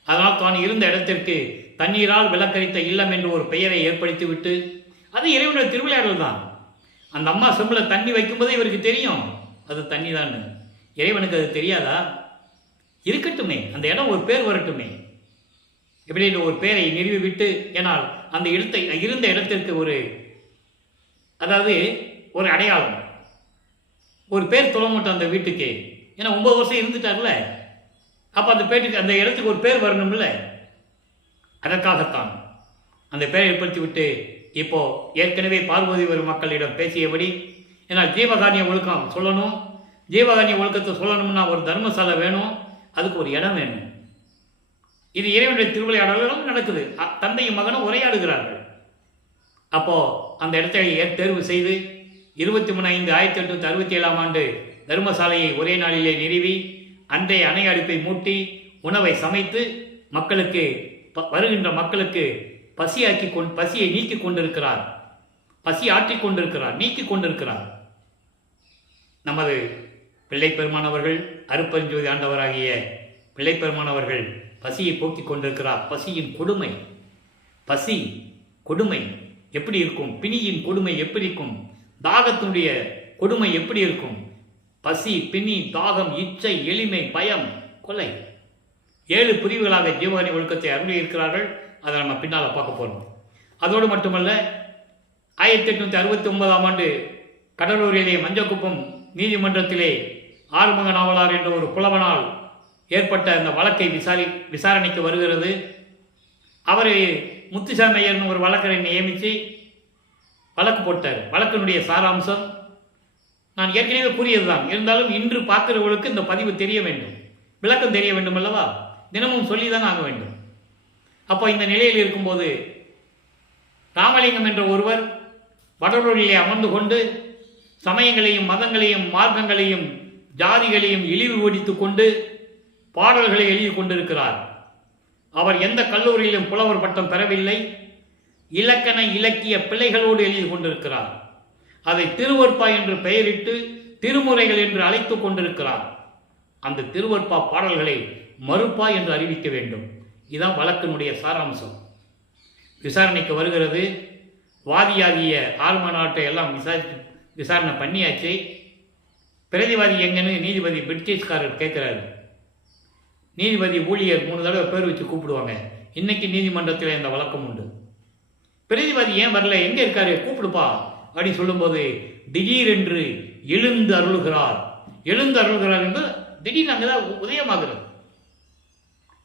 அதனால் தான் இருந்த இடத்திற்கு தண்ணீரால் விளக்கரித்த இல்லம் என்று ஒரு பெயரை ஏற்படுத்திவிட்டு, அது இறைவனுடைய திருவிளையாடல் தான். அந்த அம்மா செம்பில் தண்ணி வைக்கும்போது இவருக்கு தெரியும் அது தண்ணி தான். இறைவனுக்கு அது தெரியாதா? இருக்கட்டுமே, அந்த இடம் ஒரு பேர் வரட்டுமே எப்படின்னு ஒரு பேரை நிறுவி விட்டு, ஏனால் அந்த இருந்த இடத்திற்கு ஒரு அடையாளம், ஒரு பேர் சொல்ல மாட்டோம் அந்த வீட்டுக்கு. ஏன்னா 9 வருஷம் இருந்துட்டார்ல, அப்போ அந்த பேருக்கு அந்த இடத்துக்கு ஒரு பேர் வரணும்ல. அதற்காகத்தான் அந்த பேரை ஏற்படுத்தி விட்டு இப்போ ஏற்கனவே பார்வதி வரும் மக்களிடம் பேசியபடி, ஏன்னால் ஜீவகாரிய ஒழுக்கம் சொல்லணும். ஜீவகாரிய ஒழுக்கத்தை சொல்லணும்னா ஒரு தர்மசாலை வேணும், அதுக்கு ஒரு இடம் வேணும். இது இறைவனுடைய திருவிளையாடலும் நடக்குது. தந்தையும் மகனும் உரையாடுகிறார்கள். அப்போ அந்த இடத்தை தேர்வு செய்து 23/5/1867 ஆண்டு தர்மசாலையை ஒரே நாளிலே நிறுவி அன்றைய அணை அடுப்பை மூட்டி உணவை சமைத்து மக்களுக்கு வருகின்ற மக்களுக்கு பசியை நீக்கி கொண்டிருக்கிறார். பசி ஆற்றிக் கொண்டிருக்கிறார், நீக்கி கொண்டிருக்கிறார். நமது பிள்ளைப்பெருமானவர்கள், அருப்பெருஞ்சோதி ஆண்டவராகிய பிள்ளைப்பெருமானவர்கள் பசியை போக்கிக் கொண்டிருக்கிறார். பசியின் கொடுமை, பசி கொடுமை எப்படி இருக்கும்? பிணியின் கொடுமை எப்படி இருக்கும்? தாகத்தினுடைய கொடுமை எப்படி இருக்கும்? பசி, பிணி, தாகம், இச்சை, எளிமை, பயம், கொலை, 7 பிரிவுகளாக ஜீவகாரிய ஒழுக்கத்தை அருளி இருக்கிறார்கள். அதை நம்ம பின்னால் பார்க்க போகிறோம். அதோடு மட்டுமல்ல, 1869 ஆண்டு கடலூரிலே மஞ்சக்குப்பம் நீதிமன்றத்திலே ஆறுமுக நாவலார் என்ற ஒரு புலவனால் ஏற்பட்ட அந்த வழக்கை விசாரணைக்கு வருகிறது. அவர் முத்துசாமி ஐயர்னு ஒரு வழக்கரை நியமித்து வழக்கு போட்டார். வழக்கினுடைய சாராம்சம் நான் ஏற்கனவே கூறியதுதான். இருந்தாலும் இன்று பார்க்கிறவர்களுக்கு இந்த பதிவு தெரிய வேண்டும், விளக்கம் தெரிய வேண்டும் அல்லவா? தினமும் சொல்லிதான் ஆக வேண்டும். அப்போ இந்த நிலையில் இருக்கும்போது ராமலிங்கம் என்ற ஒருவர் வடலூரிலே அமர்ந்து கொண்டு சமயங்களையும் மதங்களையும் மார்க்கங்களையும் ஜாதிகளையும் இழிவுபடுத்திக் கொண்டு பாடல்களை எழுதி கொண்டிருக்கிறார். அவர் எந்த கல்லூரியிலும் புலவர் பட்டம் பெறவில்லை. இலக்கண இலக்கிய பிள்ளைகளோடு எழுதி கொண்டிருக்கிறார். அதை திருவற்பா என்று பெயரிட்டு திருமுறைகள் என்று அழைத்துக் கொண்டிருக்கிறார். அந்த திருவற்பா பாடல்களை மறுப்பா என்று அறிவிக்க வேண்டும். இதுதான் வழக்கினுடைய சாராம்சம். விசாரணைக்கு வருகிறது. வாதியாகிய ஆழ்ம நாட்டை எல்லாம் விசாரணை பண்ணியாச்சு. பிரதிவாதி எங்கன்னு நீதிபதி பிரிட்டிஷ்காரர் கேட்கிறாரு. நீதிபதி ஊழியர் 3 தடவை பேர் வச்சு கூப்பிடுவாங்க. இன்னைக்கு நீதிமன்றத்தில் இந்த வழக்கம் உண்டு. பிரதிவாதி ஏன் வரல, எங்கே இருக்காரு, கூப்பிடுப்பா அப்படின்னு சொல்லும்போது திடீரென்று எழுந்து அருள்கிறார். எழுந்து அருள்கிறார் என்று திடீர்னு அங்கேதான் உதயமாகிறது.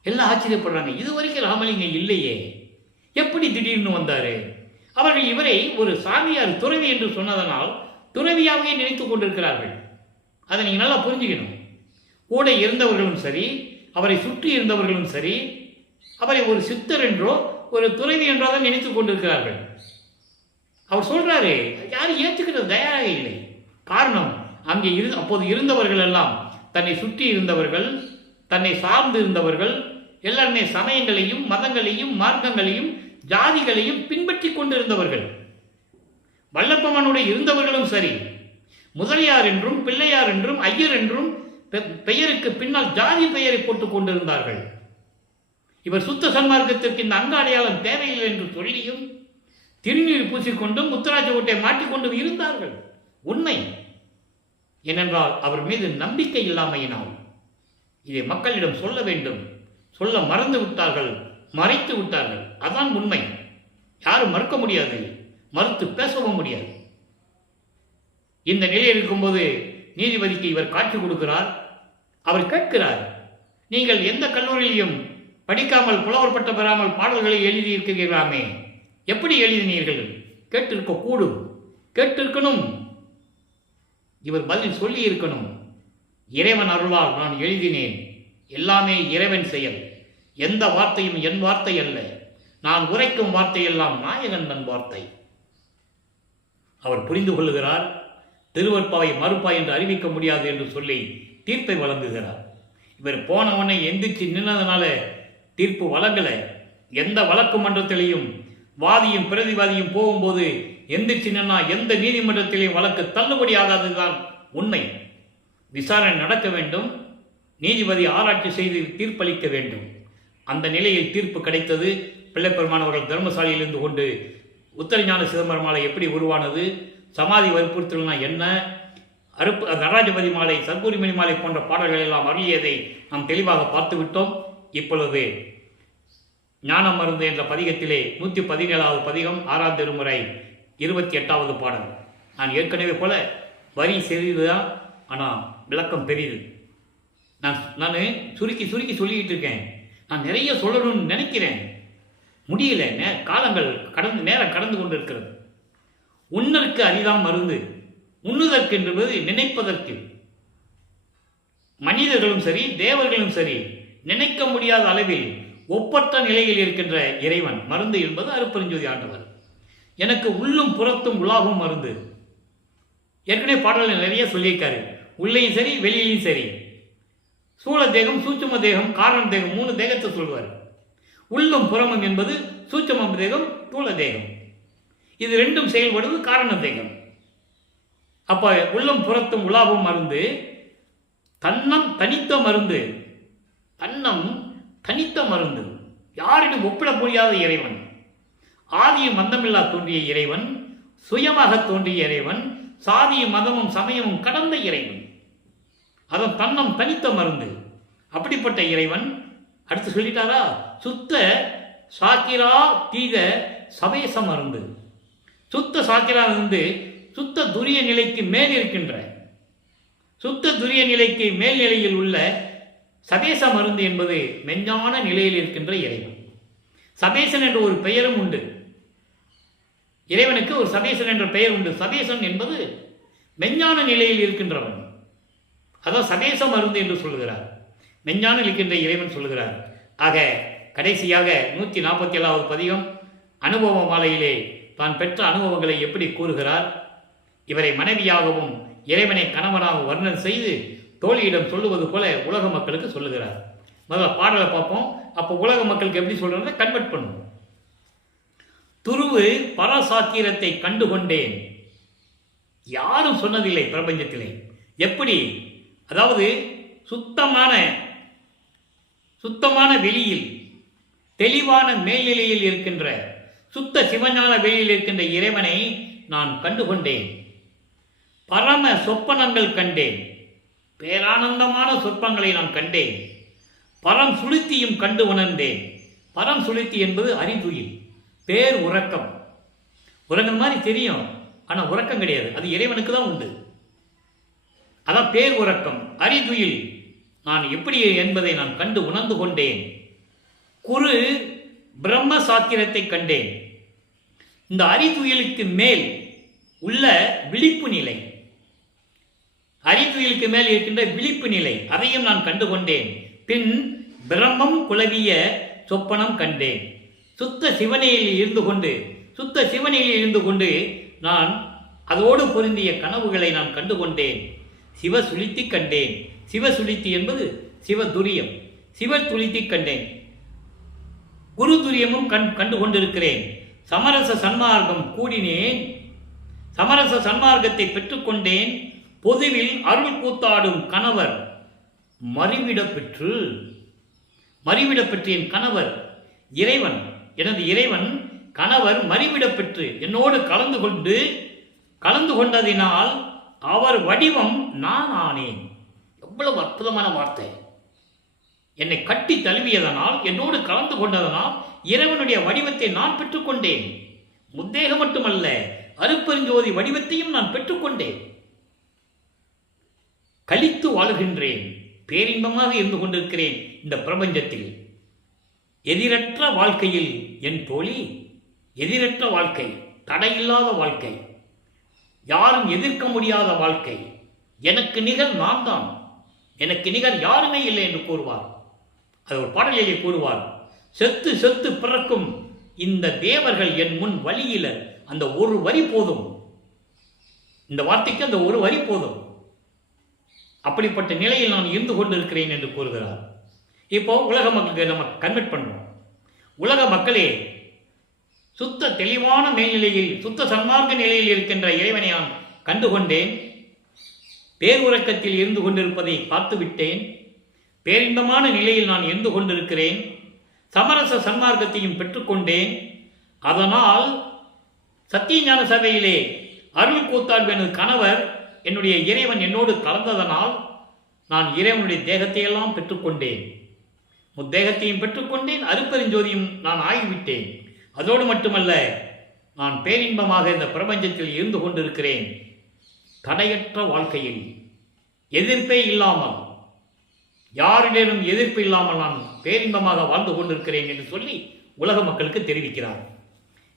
எல்லாம் ஆச்சரியப்படுறாங்க. இது வரைக்கும் ராமலிங்கம் இல்லையே, எப்படி திடீர்னு வந்தாரு? அவர்கள் இவரை ஒரு சாமியார் துறவி என்று சொன்னதனால் துறவியாகவே நினைத்துக் கொண்டிருக்கிறார்கள். அதை நீங்கள் நல்லா புரிஞ்சுக்கணும். கூட இருந்தவர்களும் சரி, அவரை சுற்றி இருந்தவர்களும் சரி, அவரை ஒரு சித்தர் என்றோ ஒரு துறவி என்றோ தான் நினைத்துக் கொண்டிருக்கிறார்கள். அவர் சொல்றாரு, யாரும் ஏற்றுக்கிறது தயாராக இல்லை. காரணம், அங்கே அப்போது இருந்தவர்கள் எல்லாம், தன்னை சுற்றி இருந்தவர்கள், தன்னை சார்ந்து இருந்தவர்கள் எல்லாருமே சமயங்களையும் மதங்களையும் மார்க்கங்களையும் ஜாதிகளையும் பின்பற்றி கொண்டிருந்தவர்கள். வல்லப்பமனுடைய இருந்தவர்களும் சரி, முதலியார் என்றும் பிள்ளையார் என்றும் ஐயர் என்றும் பெயருக்கு பின்னால் ஜாதி பெயரை போட்டுக் கொண்டிருந்தார்கள். இவர் சுத்த சன்மார்க்கத்திற்கு இந்த அங்க அடையாளம் தேவையில்லை என்று சொல்லியும் திருநீர் பூசிக்கொண்டும் முத்துராஜ ஓட்டை மாட்டிக்கொண்டும் இருந்தார்கள். உண்மை ஏனென்றால் அவர் மீது நம்பிக்கை இல்லாமையினால். இதை மக்களிடம் சொல்ல வேண்டும். சொல்ல மறந்து விட்டார்கள், மறைத்து விட்டார்கள். அதான் உண்மை. யாரும் மறுக்க முடியாது, மறுத்து பேசவும் முடியாது. இந்த நிலையில் இருக்கும்போது நீதிபதிக்கு இவர் காட்சி கொடுக்கிறார். அவர் கேட்கிறார், நீங்கள் எந்த கல்லூரியிலையும் படிக்காமல் புலவர் பட்டம் பெறாமல் பாடல்களை எழுதியிருக்கிறீர்களாமே, எப்படி எழுதினீர்கள்? கேட்டிருக்க கூடும், கேட்டிருக்கணும். இவர் பதில் சொல்லி இருக்கணும், இறைவன் அருளால் நான் எழுதினேன், எல்லாமே இறைவன் செயல், எந்த வார்த்தையும் என் வார்த்தை அல்ல, நான் உரைக்கும் வார்த்தையெல்லாம் நாயகன் தன் வார்த்தை. அவர் புரிந்து கொள்ளுகிறார். திருவற்பாவை மறுப்பா என்று அறிவிக்க முடியாது என்று சொல்லி தீர்ப்பை வழங்குகிறார். இவர் போனவனை எந்திரிச்சு நின்னதுனால தீர்ப்பு வழங்கலை. எந்த வழக்கு மன்றத்திலையும் வாதியும் பிரதிவாதியும் போகும்போது எந்திரிச்சு நின்னா எந்த நீதிமன்றத்திலையும் வழக்கு தள்ளுபடி ஆகாததுதான் உண்மை. விசாரணை நடக்க வேண்டும், நீதிபதி ஆராய்ச்சி செய்து தீர்ப்பளிக்க வேண்டும். அந்த நிலையில் தீர்ப்பு கிடைத்தது. பிள்ளைப்பெருமான் அவர்கள் தர்மசாலையில் இருந்து கொண்டு உத்தரஞான சிதம்பரம் மாலை எப்படி உருவானது, சமாதி வற்புறுத்தல்னா என்ன, நடராஜபதி மாலை, சர்க்குரிமணி மாலை போன்ற பாடல்கள் எல்லாம் அருளியதை நாம் தெளிவாக பார்த்து விட்டோம். இப்பொழுது ஞானம் மருந்து என்ற பதிகத்திலே 117வது பதிகம் 6ஆம் திருமுறை 28வது பாடல். நான் ஏற்கனவே போல வரி சிறிதுதான், ஆனால் விளக்கம் பெரியது. நான் சுருக்கி சொல்லிக்கிட்டு இருக்கேன். நான் நிறைய சொல்லணும்னு நினைக்கிறேன், முடியல. காலங்கள் நேரம் கடந்து கொண்டு இருக்கிறது. உண்ணற்கு அரிதாம் மருந்து. உண்ணுதற்கு என்பது நினைப்பதற்கு. மனிதர்களும் சரி, தேவர்களும் சரி, நினைக்க முடியாத அளவில் ஒப்பற்ற நிலையில் இருக்கின்ற இறைவன் மருந்து என்பது அருட்பெருஞ்சோதி ஆண்டவர். எனக்கு உள்ளும் புறத்தும் உலாவும் மருந்து. ஏற்கனவே பாடல்கள் நிறைய சொல்லியிருக்காரு. உள்ளேயும் சரி, வெளியிலையும் சரி. சூழ தேகம், சூட்சும தேகம், காரண தேகம், 3 தேகத்தை சொல்வார். உள்ளும் புறமும் என்பது சூட்சும தேகம், தூள தேகம். இது ரெண்டும் செயல்படுவது காரண தேகம். அப்ப உள்ளம் புறத்தும் உலாவும் மருந்து. தன்னம் தனித்த மருந்து. தன்னம் தனித்த மருந்து. யாரிடம் ஒப்பிட முடியாத இறைவன். ஆதியும் மந்தமில்லா தோன்றிய இறைவன், சுயமாக தோன்றிய இறைவன், சாதியும் மதமும் சமயமும் கடந்த இறைவன். அதன் தன்னம் தனித்த மருந்து. அப்படிப்பட்ட இறைவன் அடுத்து சொல்லிட்டாரா, சுத்த சாக்கிரா தீத சபேச மருந்து. சுத்த சாக்கிரா இருந்து சுத்த துரிய நிலைக்கு மேல் இருக்கின்ற, சுத்த துரிய நிலைக்கு மேல் நிலையில் உள்ள சபேச மருந்து என்பது மெஞ்ஞான நிலையில் இருக்கின்ற இறைவன். சபேசன் என்ற ஒரு பெயரும் உண்டு. இறைவனுக்கு ஒரு சபேசன் என்ற பெயர் உண்டு. சபேசன் என்பது மெஞ்ஞான நிலையில் இருக்கின்றவன். அதான் சபேச மருந்து என்று சொல்லுகிறார். மெஞ்ஞான இருக்கின்ற இறைவன் சொல்லுகிறார். ஆக கடைசியாக 147வது பதிகம் அனுபவ மாலையிலே தான் பெற்ற அனுபவங்களை எப்படி கூறுகிறார். இவரை மனைவியாகவும் இறைவனை கணவனாக வர்ணனை செய்து தோழியிடம் சொல்லுவது போல உலக மக்களுக்கு சொல்லுகிறார். முதல்ல பாடலை பார்ப்போம். அப்போ உலக மக்களுக்கு எப்படி சொல்றதை கன்வெர்ட் பண்ணுவோம். துருவு பரசாத்திரத்தை கண்டுகொண்டேன். யாரும் சொன்னதில்லை பிரபஞ்சத்திலே. எப்படி? அதாவது சுத்தமான வெளியில், தெளிவான மேல்நிலையில் இருக்கின்ற, சுத்த சிவஞான வெளியில் இருக்கின்ற இறைவனை நான் கண்டுகொண்டேன். பரம சொப்பனங்கள் கண்டேன். பேரானந்தமான சொற்பங்களை நான் கண்டேன். பரம் சுளுத்தியும் கண்டு உணர்ந்தேன். பரம் சுளுத்தி என்பது அறிதுயில், பேர் உறக்கம். உறங்குற மாதிரி தெரியும், ஆனால் உறக்கம் கிடையாது. அது இறைவனுக்கு தான் உண்டு. அதான் பேர் உறக்கம். அறிதுயில் நான் எப்படி என்பதை நான் கண்டு உணர்ந்து கொண்டேன். குரு பிரம்ம சாத்திரத்தை கண்டேன். இந்த அறிதுயிலுக்கு மேல் உள்ள விழிப்பு நிலை, அறிதுயிலுக்கு மேல் இருக்கின்ற விழிப்பு நிலை, அதையும் நான் கண்டுகொண்டேன். பின் பிரம்மம் குலவிய சொப்பனம் கண்டேன். சுத்த சிவனையில் இருந்து கொண்டு நான் அதோடு பொருந்திய கனவுகளை நான் கண்டுகொண்டேன். சிவசுளித்தி கண்டேன். சிவசுளித்தி என்பது சிவதுரியம். சிவதுளித்தி கண்டேன். குரு துரியமும் கண்டு கொண்டிருக்கிறேன். சமரச சன்மார்க்கம் கூடினேன். சமரச சன்மார்க்கத்தை பெற்றுக்கொண்டேன். பொதுவில் அருள் கூத்தாடும் கணவர் மறிவிடப் பெற்று என் கணவர் இறைவன், எனது இறைவன் கணவர் மறிவிடப் பெற்று என்னோடு கலந்து கொண்டதினால் அவர் வடிவம் நான் ஆனேன். எவ்வளவு அற்புதமான வார்த்தை! என்னை கட்டி தழுவியதனால், என்னோடு கலந்து கொண்டதனால் இறைவனுடைய வடிவத்தை நான் பெற்றுக்கொண்டேன். முத்தேகம் மட்டுமல்ல, அருப்பெருஞ்சோதி வடிவத்தையும் நான் பெற்றுக்கொண்டேன். கலித்து வாழுகின்றேன். பேரின்பமாக இருந்து கொண்டிருக்கிறேன் இந்த பிரபஞ்சத்தில். எதிரற்ற வாழ்க்கையில் என் தோழி, எதிரற்ற வாழ்க்கை, தடையில்லாத வாழ்க்கை, யாரும் எதிர்க்க முடியாத வாழ்க்கை. எனக்கு நிகர் நான் தான், எனக்கு நிகர் யாருமே இல்லை என்று கூறுவார். அது ஒரு பாடலிலே கூறுவார். செத்து செத்து பிறக்கும் இந்த தேவர்கள் என் முன் வழியில. அந்த ஒரு வரி போதும், இந்த வார்த்தைக்கு அந்த ஒரு வரி போதும். அப்படிப்பட்ட நிலையில் நான் இருந்து கொண்டிருக்கிறேன் என்று கூறுகிறார். இப்போ உலக மக்களுக்கு நம்ம கன்வெர்ட் பண்ணுவோம். உலக மக்களே, சுத்த தெளிவான மேல்நிலையில், சுத்த சன்மார்க்க நிலையில் இருக்கின்ற இறைவனை நான் கண்டுகொண்டேன். பேருறக்கத்தில் இருந்து கொண்டிருப்பதை பார்த்துவிட்டேன். பேரின்பமான நிலையில் நான் இருந்து கொண்டிருக்கிறேன். சமரச சன்மார்க்கத்தையும் பெற்றுக்கொண்டேன். அதனால் சத்தியஞான சபையிலே அருள் கூத்தாள் எனது கணவர், என்னுடைய இறைவன் என்னோடு கலந்ததனால் நான் இறைவனுடைய தேகத்தையெல்லாம் பெற்றுக்கொண்டேன். முத்தேகத்தையும் பெற்றுக்கொண்டேன். அருப்பெருஞ்சோதியும் நான் ஆகிவிட்டேன். அதோடு மட்டுமல்ல, நான் பேரின்பமாக இந்த பிரபஞ்சத்தில் இருந்து கொண்டிருக்கிறேன். தடையற்ற வாழ்க்கையில் எதிர்ப்பே இல்லாமல், யாரிடனும் எதிர்ப்பு இல்லாமல் நான் பேரின்பமாக வாழ்ந்து கொண்டிருக்கிறேன் என்று சொல்லி உலக மக்களுக்கு தெரிவிக்கிறார்.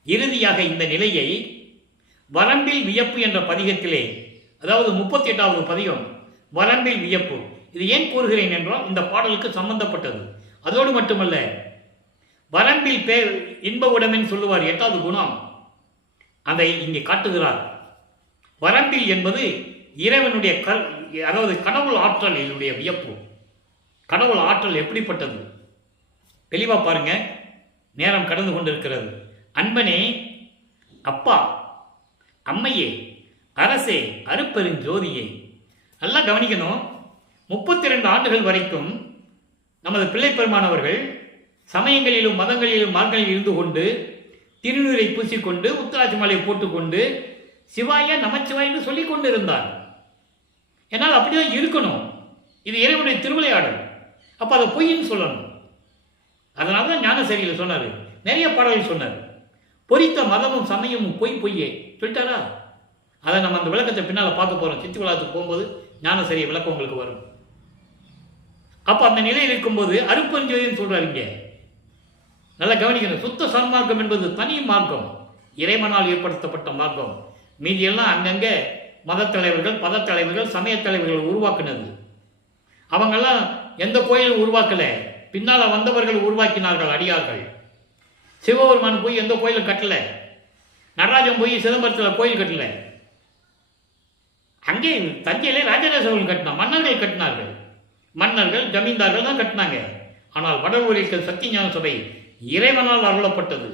இறுதியாக இந்த நிலையை வரம்பில் வியப்பு என்ற பதிகத்திலே, அதாவது 38வது பதிகம், வரம்பில் வியப்பு. இது ஏன் கூறுகிறேன் என்றால் இந்த பாடலுக்கு சம்பந்தப்பட்டது. அதோடு மட்டுமல்ல, வரம்பில் பேர் இன்ப உடமைன்னு சொல்லுவார், 8வது குணம், அதை இங்கே காட்டுகிறார். வரம்பில் என்பது இறைவனுடைய அதாவது கடவுள் ஆற்றல். என்னுடைய வியப்பு, கடவுள் ஆற்றல் எப்படிப்பட்டது தெளிவா பாருங்க. நேரம் கடந்து கொண்டிருக்கிறது. அன்பனே, அப்பா, அம்மையே, அரசே, அருப்பெருஞ்சோதியே, நல்லா கவனிக்கணும். 32 ஆண்டுகள் வரைக்கும் நமது பிள்ளை பெருமானவர்கள் சமயங்களிலும் மதங்களிலும் மார்களில் இருந்து கொண்டு திருநீரை பூசிக்கொண்டு உத்தராட்சி மாலை போட்டுக்கொண்டு சிவாய நமச்சிவாய் என்று சொல்லிக் கொண்டு இருந்தார். என்னால் அப்படிதான் இருக்கணும். இது இறைவனுடைய திருவிளையாடல். அப்போ அதை பொய்ன்னு சொல்லணும். அதனால தான் ஞானசரியில் சொன்னார், நிறைய பாடல்கள் சொன்னார். பொறித்த மதமும் சமயமும் பொய்யே சொல்லிட்டாரா? அதை நம்ம அந்த விளக்கத்தை பின்னால் பார்க்க போகிறோம். சித்தி விழாத்துக்கு போகும்போது ஞானசரிய விளக்கம் உங்களுக்கு வரும். அப்போ அந்த நிலையில் இருக்கும்போது அருப்பெருஞ்சோதின்னு சொல்கிறார். இங்கே நல்லா கவனிக்கணும். சுத்த சன்மார்க்கம் என்பது தனி மார்க்கம், இறைவனால் ஏற்படுத்தப்பட்ட மார்க்கம். மீதியெல்லாம் அங்கங்கே மத தலைவர்கள், பத தலைவர்கள், சமய தலைவர்கள் உருவாக்குனது. அவங்கெல்லாம் எந்த கோயிலும் உருவாக்கலை, பின்னால் வந்தவர்கள் உருவாக்கினார்கள், அடியார்கள். சிவபெருமான் போய் எந்த கோயிலும் கட்டலை, நடராஜன் போய் சிதம்பரத்தில் கோயில் கட்டலை. அங்கே தஞ்சையிலே ராஜராஜ சோழன் கட்டினார், மன்னர்கள் கட்டினார்கள், மன்னர்கள் ஜமீன்தார்கள் தான் கட்டினாங்க. ஆனால் வடலூரில் சத்தியஞான சபை இறைவனால் அருளப்பட்டது.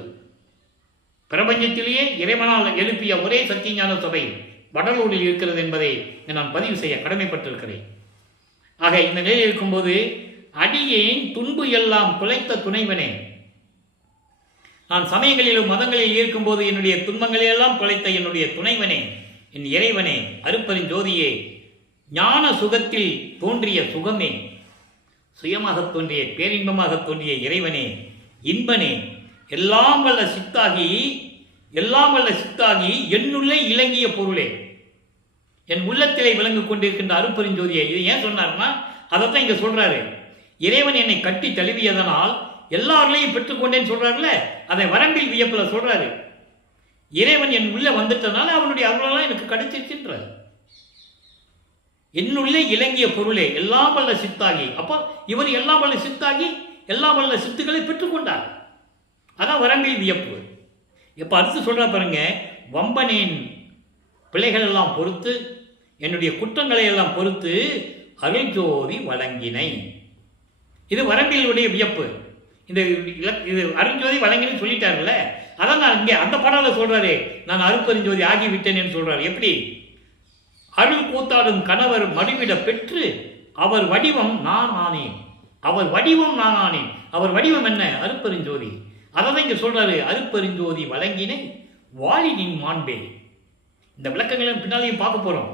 பிரபஞ்சத்திலேயே இறைவனால் எழுப்பிய ஒரே சத்தியஞான சபை வடலூரில் இருக்கிறது என்பதை நான் பதிவு செய்ய கடமைப்பட்டிருக்கிறேன். ஆக இந்த நிலையில் இருக்கும்போது, அடியேன் துன்பு எல்லாம் குலைத்த துணைவனே, நான் சமயங்களிலும் மதங்களில் இருக்கும்போது என்னுடைய துன்பங்களையெல்லாம் குலைத்த என்னுடைய துணைவனே, என் இறைவனே, அருப்பெருஞ்சோதியே, ஞான சுகத்தில் தோன்றிய சுகமே, சுயமாக தோன்றிய பேரின்பமாக தோன்றிய இறைவனே, இன்பனே, எல்லாம் வல்ல சித்தாகி என்னுள்ளே இலங்கிய பொருளே, என் உள்ளத்திலே விளங்கு கொண்டிருக்கின்ற அருப்பெருஞ்சோதியை. இது ஏன் சொன்னார்னா, அதைத்தான் இங்க சொல்றாரு. இறைவன் என்னை கட்டி தழுவியதனால் எல்லாரையும் பெற்றுக்கொண்டேன்னு சொல்றாருல, அதை வரம்பில் வியப்புல சொல்றாரு. இறைவன் என் உள்ள வந்துட்டனால அவனுடைய அருளெல்லாம் எனக்கு கிடைச்சிருக்கின்ற என்னுள்ளே இலங்கிய பொருளே எல்லாம் வல்ல சித்தாகி. அப்போ இவர் எல்லாம் வல்ல சித்தாகி எல்லாம் வல்ல சித்துக்களை பெற்றுக்கொண்டார். அதான் வரம்பில் வியப்பு. இப்போ அடுத்து சொல்ற பாருங்க, வம்பனின் பிழைகள் எல்லாம் பொறுத்து என்னுடைய குற்றங்களை எல்லாம் பொறுத்து அருள்ஜோதி வழங்கினை. இது வரம்பிலுடைய வியப்பு. இது அருள்ஜோதி வழங்கினு சொல்லிட்டாருல்ல, அதான் நான் இங்கே அந்த பாடல சொல்றாரு, நான் அருட்பெருஞ்சோதி ஆகிவிட்டேன் சொல்றாரு. எப்படி? அருள் கூத்தாடும் கணவர் மடிவிட பெற்று அவர் வடிவம் நான் ஆனேன். அவர் வடிவம் நான் ஆனேன். அவர் வடிவம் என்ன? அருட்பெருஞ்சோதி. அதான் இங்க சொல்றாரு, அருட்பெருஞ்சோதி வழங்கினை வாழினின் மாண்பே. இந்த விளக்கங்களும் பின்னாலையும் பார்க்க போறோம்.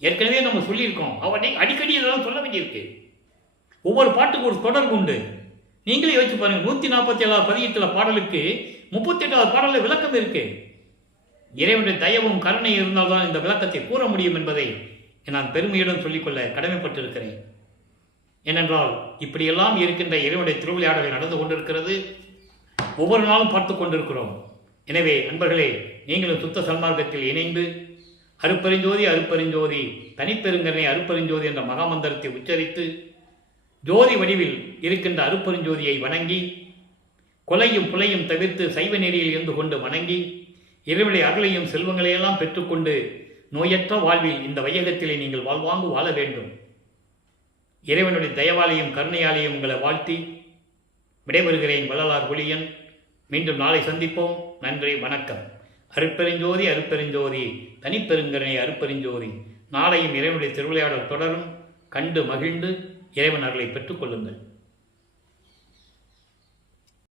ஏற்கனவே நம்ம சொல்லியிருக்கோம். அவனை அடிக்கடி இதெல்லாம் சொல்ல வேண்டியிருக்கு. ஒவ்வொரு பாட்டுக்கு ஒரு தொடர்பு உண்டு. நீங்களே யோசிச்சு பாருங்க, 147வது பதிகத்தில் பாடலுக்கு 38வது பாடலில் விளக்கம் இருக்கு. இறைவனுடைய தயவும் கருணை இருந்தால்தான் இந்த விளக்கத்தை கூற முடியும் என்பதை நான் பெருமையுடன் சொல்லிக்கொள்ள கடமைப்பட்டிருக்கிறேன். ஏனென்றால் இப்படியெல்லாம் இருக்கின்ற இறைவனுடைய திருவிளையாடல் நடந்து கொண்டிருக்கிறது. ஒவ்வொரு நாளும் பார்த்து கொண்டிருக்கிறோம். எனவே நண்பர்களே, நீங்களும் சுத்த சன்மார்க்கத்தில் இணைந்து அருட்பெருஞ்சோதி அருட்பெருஞ்சோதி தனிப்பெருங்கருணை அருட்பெருஞ்சோதி என்ற மகாமந்திரத்தை உச்சரித்து ஜோதி வடிவில் இருக்கின்ற அருட்பெருஞ்சோதியை வணங்கி கொலையும் புலையும் தவிர்த்து சைவ நெறியில் இருந்து கொண்டு வணங்கி இறைவனுடைய அருளையும் செல்வங்களையெல்லாம் பெற்றுக்கொண்டு நோயற்ற வாழ்வில் இந்த வையகத்திலே நீங்கள் வாழ்வாங்கு வாழ வேண்டும். இறைவனுடைய தயவாலையும் கருணையாலையும் உங்களை வாழ்த்தி விடைபெறுகிறேன். வள்ளலார் ஒளியன். மீண்டும் நாளை சந்திப்போம். நன்றி, வணக்கம். அருட்பெருஞ்சோதி அருட்பெருஞ்சோதி தனிப்பெருங்கருணை அருட்பெருஞ்சோதி. நாளையும் இறைவனுடைய திருவிளையாடல் தொடரும். கண்டு மகிழ்ந்து இறைவன் அருளை பெற்றுக்கொள்ளுங்கள்.